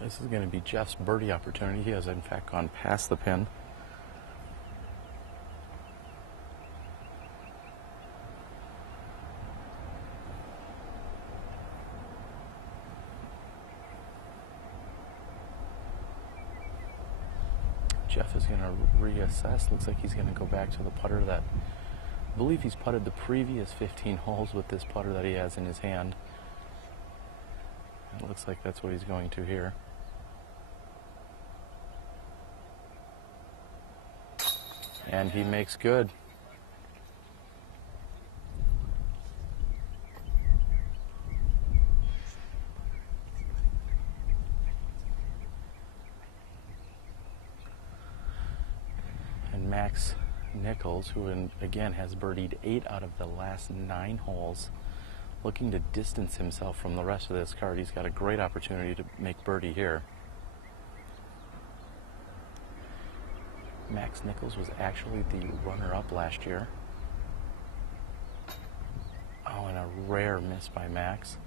This is going to be Jeff's birdie opportunity. He has, in fact, gone past the pin. Jeff is going to reassess. Looks like he's going to go back to the putter that, I believe he's putted the previous 15 holes with this putter that he has in his hand. It looks like that's what he's going to here. And he makes good. And Max Nichols, who again has birdied 8 out of the last 9 holes, looking to distance himself from the rest of this card. He's got a great opportunity to make birdie here. Max Nichols was actually the runner-up last year. Oh, and a rare miss by Max.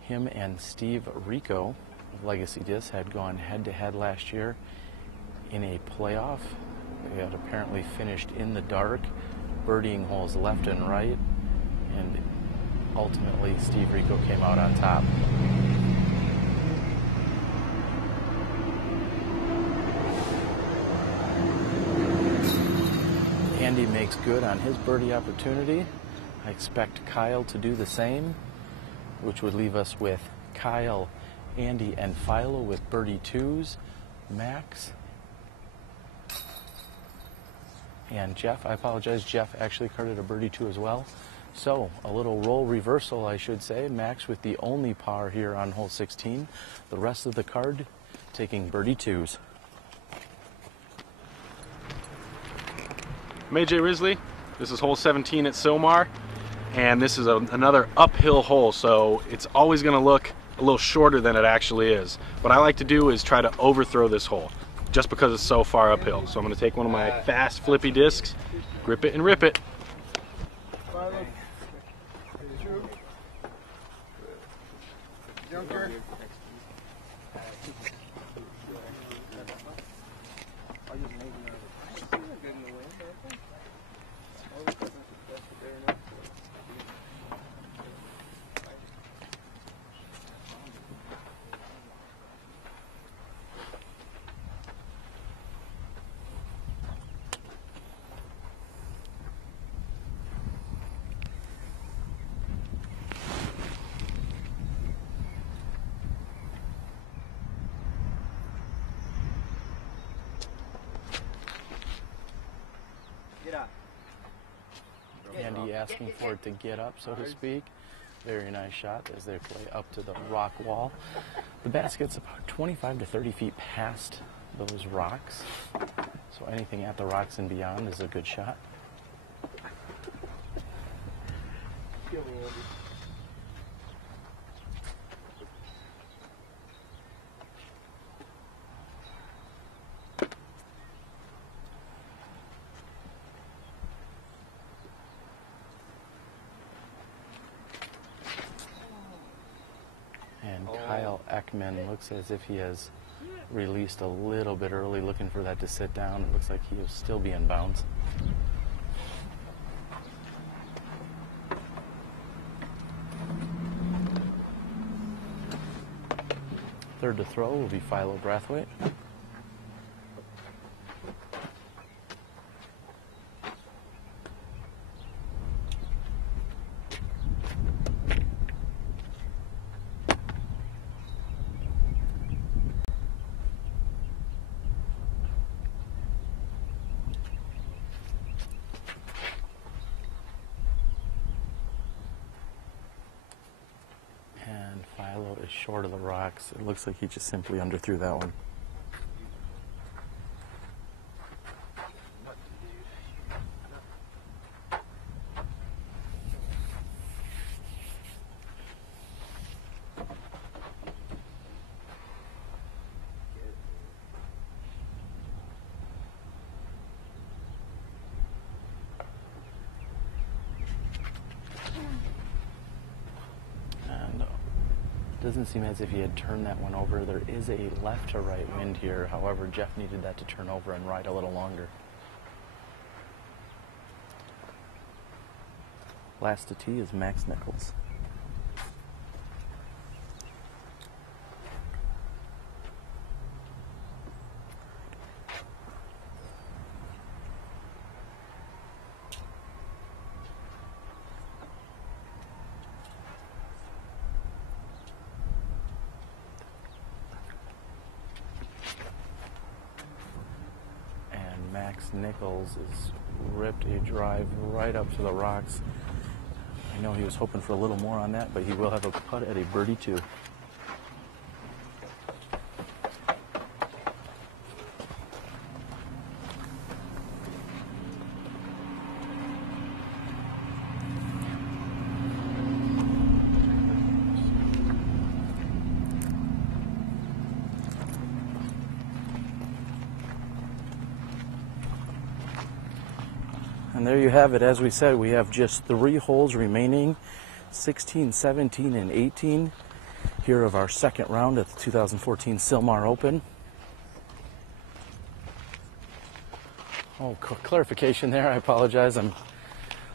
Him and Steve Rico of Legacy Disc had gone head-to-head last year in a playoff. They had apparently finished in the dark, birdieing holes left and right, and ultimately Steve Rico came out on top. Andy makes good on his birdie opportunity. I expect Kyle to do the same, which would leave us with Kyle, Andy, and Philo with birdie twos. Max and Jeff, I apologize, Jeff actually carded a birdie two as well. So a little role reversal, I should say. Max with the only par here on hole 16. The rest of the card taking birdie twos. I'm AJ Risley. This is hole 17 at Sylmar, and this is another uphill hole, so it's always going to look a little shorter than it actually is. What I like to do is try to overthrow this hole, just because it's so far uphill. So I'm going to take one of my fast flippy discs, grip it and rip it. Andy asking for it to get up, so to speak. Very nice shot as they play up to the rock wall. The basket's about 25 to 30 feet past those rocks, so anything at the rocks and beyond is a good shot. And Kyle Ekman looks as if he has released a little bit early, looking for that to sit down. It looks like he'll still be in bounds. Third to throw will be Philo Brathwaite. Philo is short of the rocks. It looks like he just simply underthrew that one. Doesn't seem as if he had turned that one over. There is a left to right wind here. However, Jeff needed that to turn over and ride a little longer. Last to tee is Max Nichols. Max Nichols has ripped a drive right up to the rocks. I know he was hoping for a little more on that, but he will have a putt at a birdie two. And there you have it. As we said, we have just 3 holes remaining, 16, 17, and 18 here of our second round at the 2014 Sylmar Open. Oh, clarification there. I apologize. I'm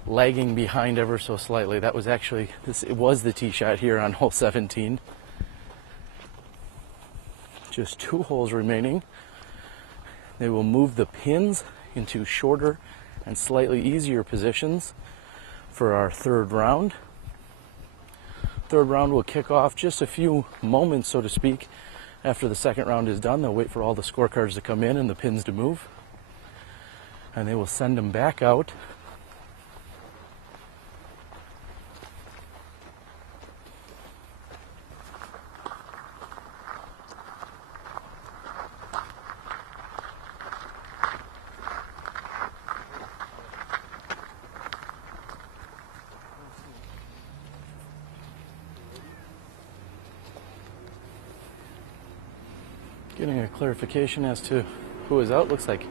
lagging behind ever so slightly. That was actually, it was the tee shot here on hole 17. Just 2 holes remaining. They will move the pins into shorter and slightly easier positions for our third round. Third round will kick off just a few moments, so to speak, after the second round is done. They'll wait for all the scorecards to come in and the pins to move, and they will send them back out. Getting a clarification as to who is out. Looks like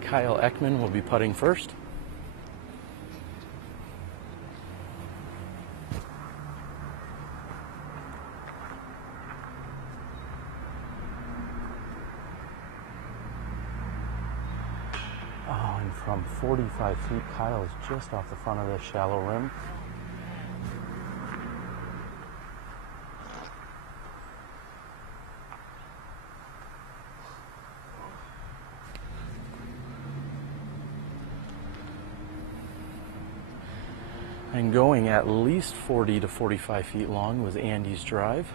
Kyle Ekman will be putting first. Oh, and from 45 feet, Kyle is just off the front of the shallow rim. And going at least 40 to 45 feet long was Andy's drive.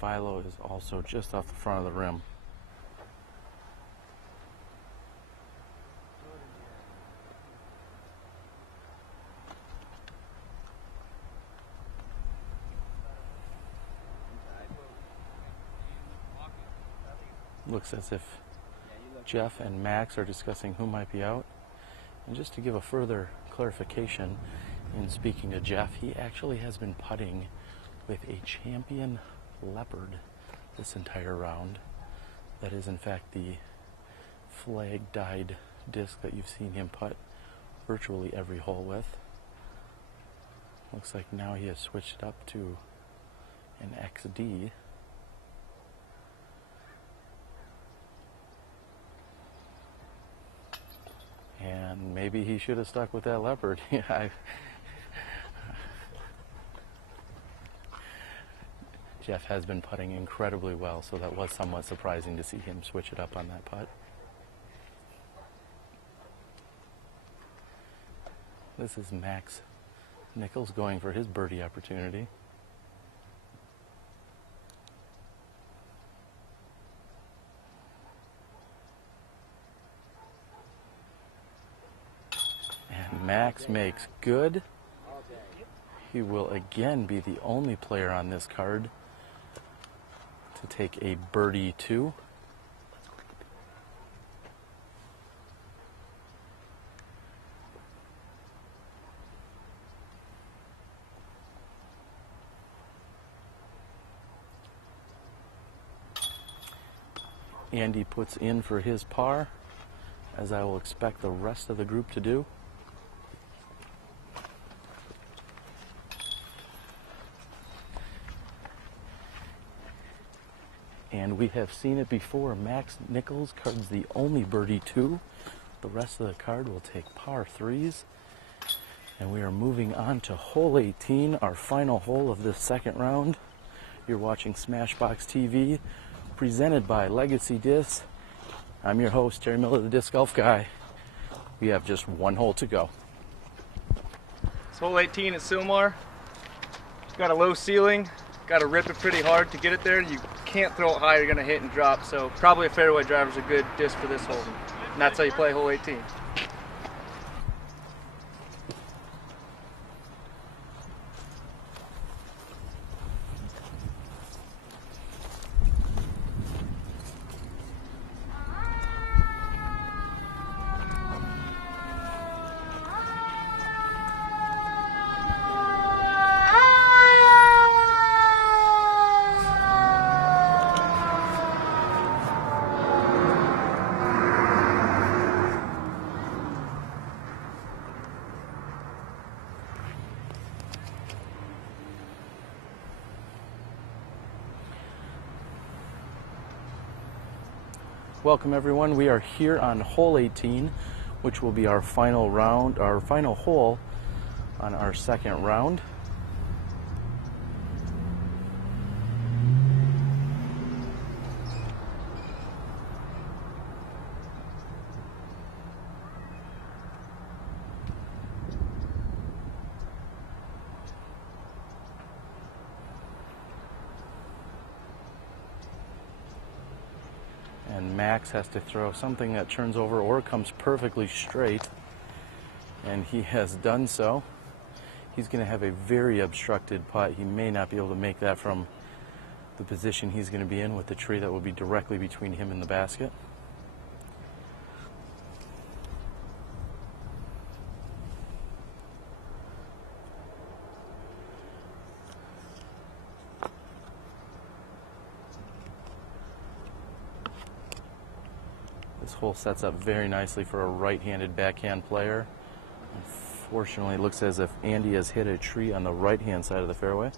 Philo is also just off the front of the rim. Looks as if Jeff and Max are discussing who might be out. And just to give a further clarification, in speaking to Jeff, he actually has been putting with a Champion Leopard this entire round. That is in fact the flag dyed disc that you've seen him putt virtually every hole with. Looks like now he has switched it up to an XD. And maybe he should have stuck with that Leopard. Jeff has been putting incredibly well, so that was somewhat surprising to see him switch it up on that putt. This is Max Nichols going for his birdie opportunity. And Max makes good. He will again be the only player on this card to take a birdie 2. Andy puts in for his par, as I will expect the rest of the group to do. And we have seen it before. Max Nichols cards the only birdie 2. The rest of the card will take par 3s. And we are moving on to hole 18, our final hole of this second round. You're watching SmashBoxxTV. presented by Legacy Discs. I'm your host, Terry Miller, the Disc Golf Guy. We have just one hole to go. It's hole 18 at Sylmar. It's got a low ceiling. Got to rip it pretty hard to get it there. You can't throw it high, you're going to hit and drop. So probably a fairway driver is a good disc for this hole. And that's how you play hole 18. Welcome everyone. We are here on hole 18, which will be our final round, our final hole on our second round. And Max has to throw something that turns over or comes perfectly straight, and he has done so. He's going to have a very obstructed putt. He may not be able to make that from the position he's going to be in with the tree that will be directly between him and the basket. This hole sets up very nicely for a right-handed backhand player. Unfortunately, it looks as if Andy has hit a tree on the right-hand side of the fairway.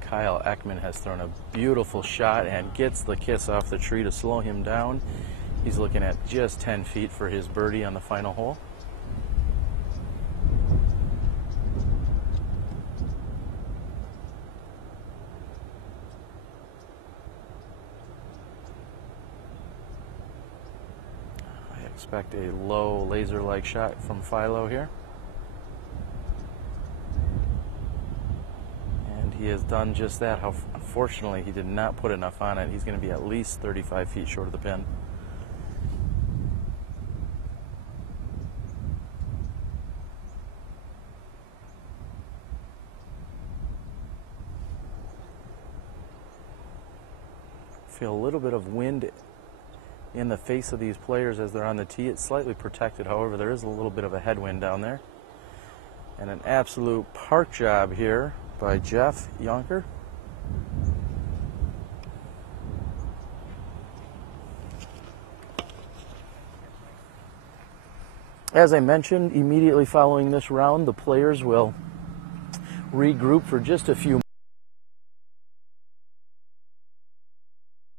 Kyle Ekman has thrown a beautiful shot and gets the kiss off the tree to slow him down. He's looking at just 10 feet for his birdie on the final hole. I expect a low laser-like shot from Philo here. He has done just that. Unfortunately, he did not put enough on it. He's going to be at least 35 feet short of the pin. Feel a little bit of wind in the face of these players as they're on the tee. It's slightly protected, however, there is a little bit of a headwind down there. And an absolute park job here by Jeff Yonker. As I mentioned, immediately following this round, the players will regroup for just a few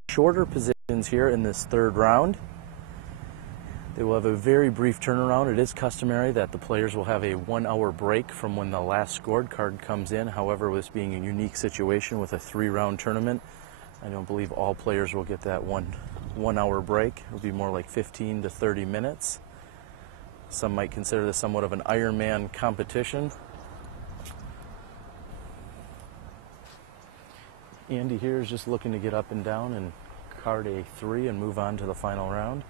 shorter positions here in this third round. They will have a very brief turnaround. It is customary that the players will have a 1 hour break from when the last scored card comes in. However, this being a unique situation with a 3-round tournament, I don't believe all players will get that one hour break. It'll be more like 15 to 30 minutes. Some might consider this somewhat of an Ironman competition. Andy here is just looking to get up and down and card a 3 and move on to the final round.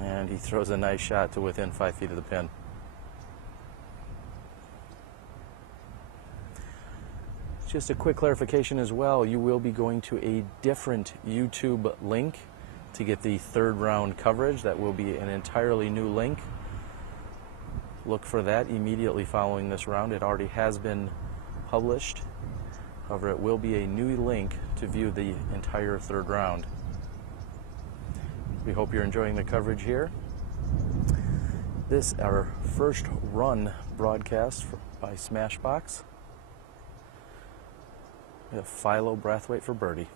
And he throws a nice shot to within 5 feet of the pin. Just a quick clarification as well, you will be going to a different YouTube link to get the third round coverage. That will be an entirely new link. Look for that immediately following this round. It already has been published. However, it will be a new link to view the entire third round. We hope you're enjoying the coverage here. This our first run broadcast by SmashBoxx. We have Philo Brathwaite for birdie.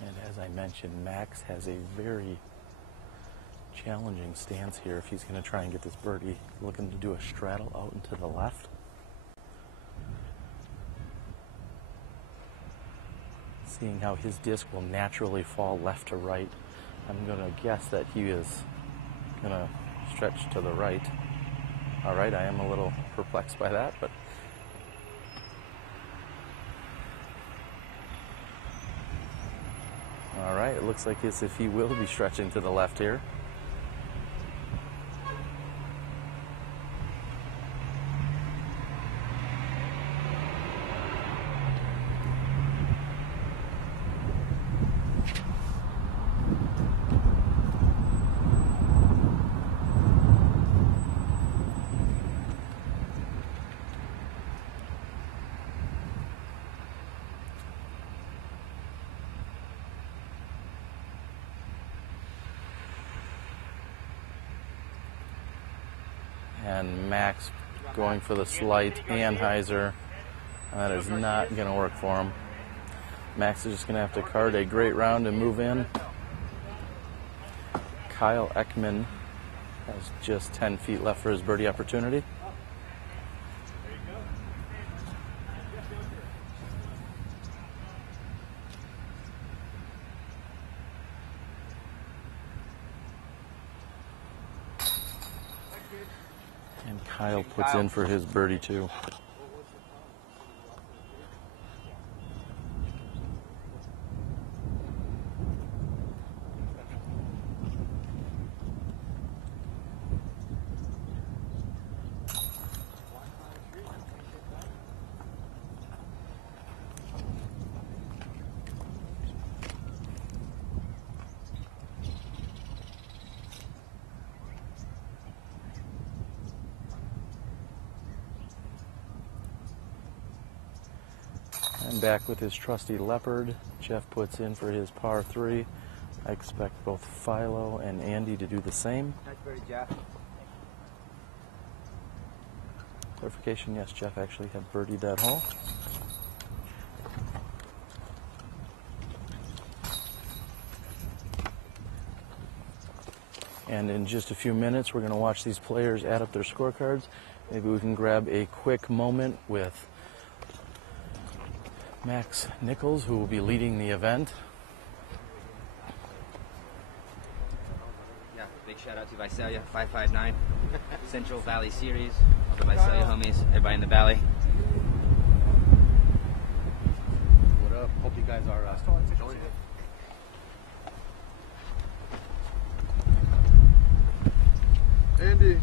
And as I mentioned, Max has a very challenging stance here if he's going to try and get this birdie. Looking to do a straddle out and to the left. Seeing how his disc will naturally fall left to right, I'm going to guess that he is going to stretch to the right. All right, I am a little perplexed by that, but all right, it looks like as if he will be stretching to the left here. And Max going for the slight Anheuser. That is not going to work for him. Max is just going to have to card a great round and move in. Kyle Ekman has just 10 feet left for his birdie opportunity. And Kyle puts in for his birdie too. And back with his trusty Leopard. Jeff puts in for his par 3. I expect both Philo and Andy to do the same. Nice birdie, Jeff. Clarification, yes, Jeff actually had birdied that hole. And in just a few minutes, we're going to watch these players add up their scorecards. Maybe we can grab a quick moment with Max Nichols, who will be leading the event. Yeah, big shout out to Visalia 559, Central Valley Series, all the Visalia homies, everybody in the valley. What up? Hope you guys are enjoying it. Andy.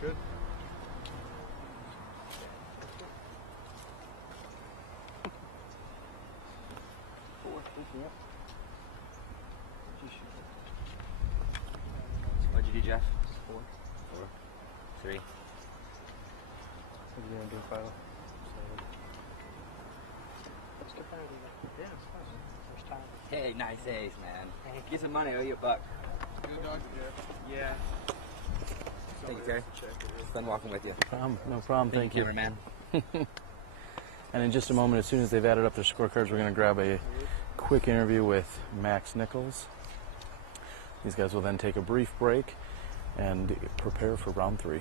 Good. What'd you do, Jeff? 4, 3. What are you going to do, Philo? Let's get better than that. Yeah, it's fun. First time. Hey, nice ace, man. Get some money, I owe you $1. Good dog, Jeff. Yeah. Thank you, Terry. It's fun walking with you. No problem, thank you. Man. And in just a moment, as soon as they've added up their scorecards, we're going to grab a quick interview with Max Nichols. These guys will then take a brief break and prepare for round 3.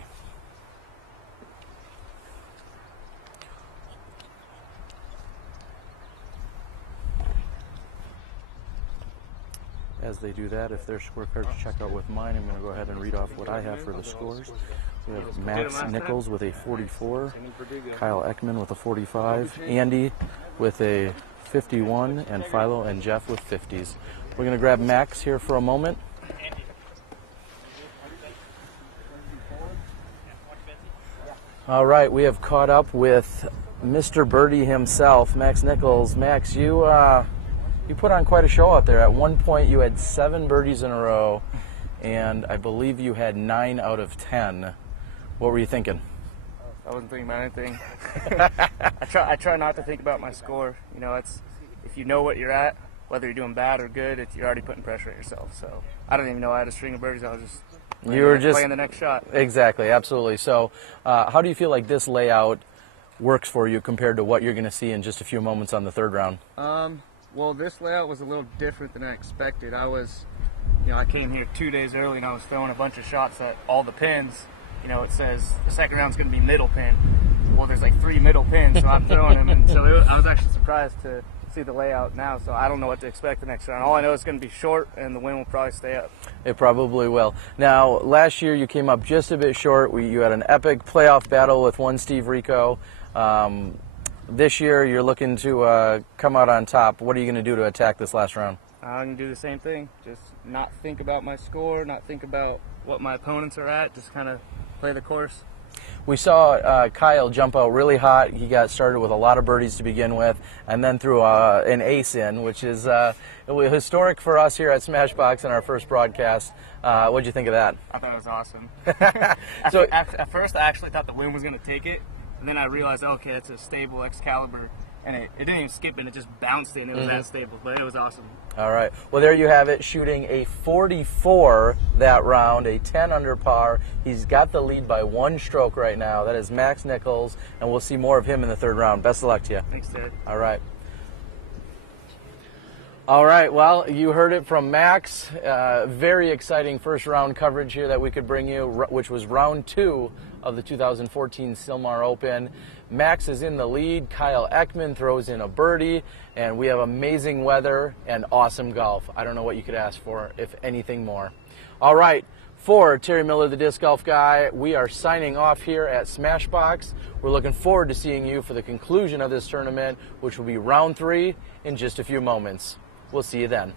As they do that, if their scorecards check out with mine, I'm going to go ahead and read off what I have for the scores. We have Max Nichols with a 44, Kyle Ekman with a 45, Andy with a 51, and Philo and Jeff with 50s. We're going to grab Max here for a moment. All right, we have caught up with Mr. Birdie himself, Max Nichols. Max, you put on quite a show out there. At one point, you had 7 birdies in a row, and I believe you had 9 out of 10. What were you thinking? I wasn't thinking about anything. I try not to think about my score. You know, it's if you know what you're at, whether you're doing bad or good, you're already putting pressure at yourself. So I don't even know I had a string of birdies. I was just playing the next shot. Exactly, absolutely. So how do you feel like this layout works for you compared to what you're going to see in just a few moments on the third round? Well, this layout was a little different than I expected. I came here 2 days early and I was throwing a bunch of shots at all the pins. You know, it says the second round's going to be middle pin. Well, there's like 3 middle pins, so I'm throwing them. And so I was actually surprised to see the layout now, so I don't know what to expect the next round. All I know is it's going to be short, and the wind will probably stay up. It probably will. Now, last year you came up just a bit short. You had an epic playoff battle with one Steve Rico. This year you're looking to come out on top. What are you going to do to attack this last round? I'm going to do the same thing. Just not think about my score, not think about what my opponents are at, just kind of play the course. We saw Kyle jump out really hot. He got started with a lot of birdies to begin with, and then threw an ace in, which is historic for us here at SmashBoxx in our first broadcast. What'd you think of that? I thought it was awesome. So at first, I actually thought the wind was going to take it, and then I realized, okay, it's a stable Excalibur, and it didn't even skip it. It just bounced in. It was that stable, but it was awesome. All right. Well, there you have it, shooting a 44 that round, a 10 under par. He's got the lead by 1 stroke right now. That is Max Nichols, and we'll see more of him in the third round. Best of luck to you. Thanks, Ted. All right. All right, well, you heard it from Max. Very exciting first round coverage here that we could bring you, which was round 2 of the 2014 Sylmar Open. Max is in the lead. Kyle Ekman throws in a birdie, and we have amazing weather and awesome golf. I don't know what you could ask for, if anything more. All right, for Terry Miller, the Disc Golf Guy, we are signing off here at SmashBoxx. We're looking forward to seeing you for the conclusion of this tournament, which will be round 3 in just a few moments. We'll see you then.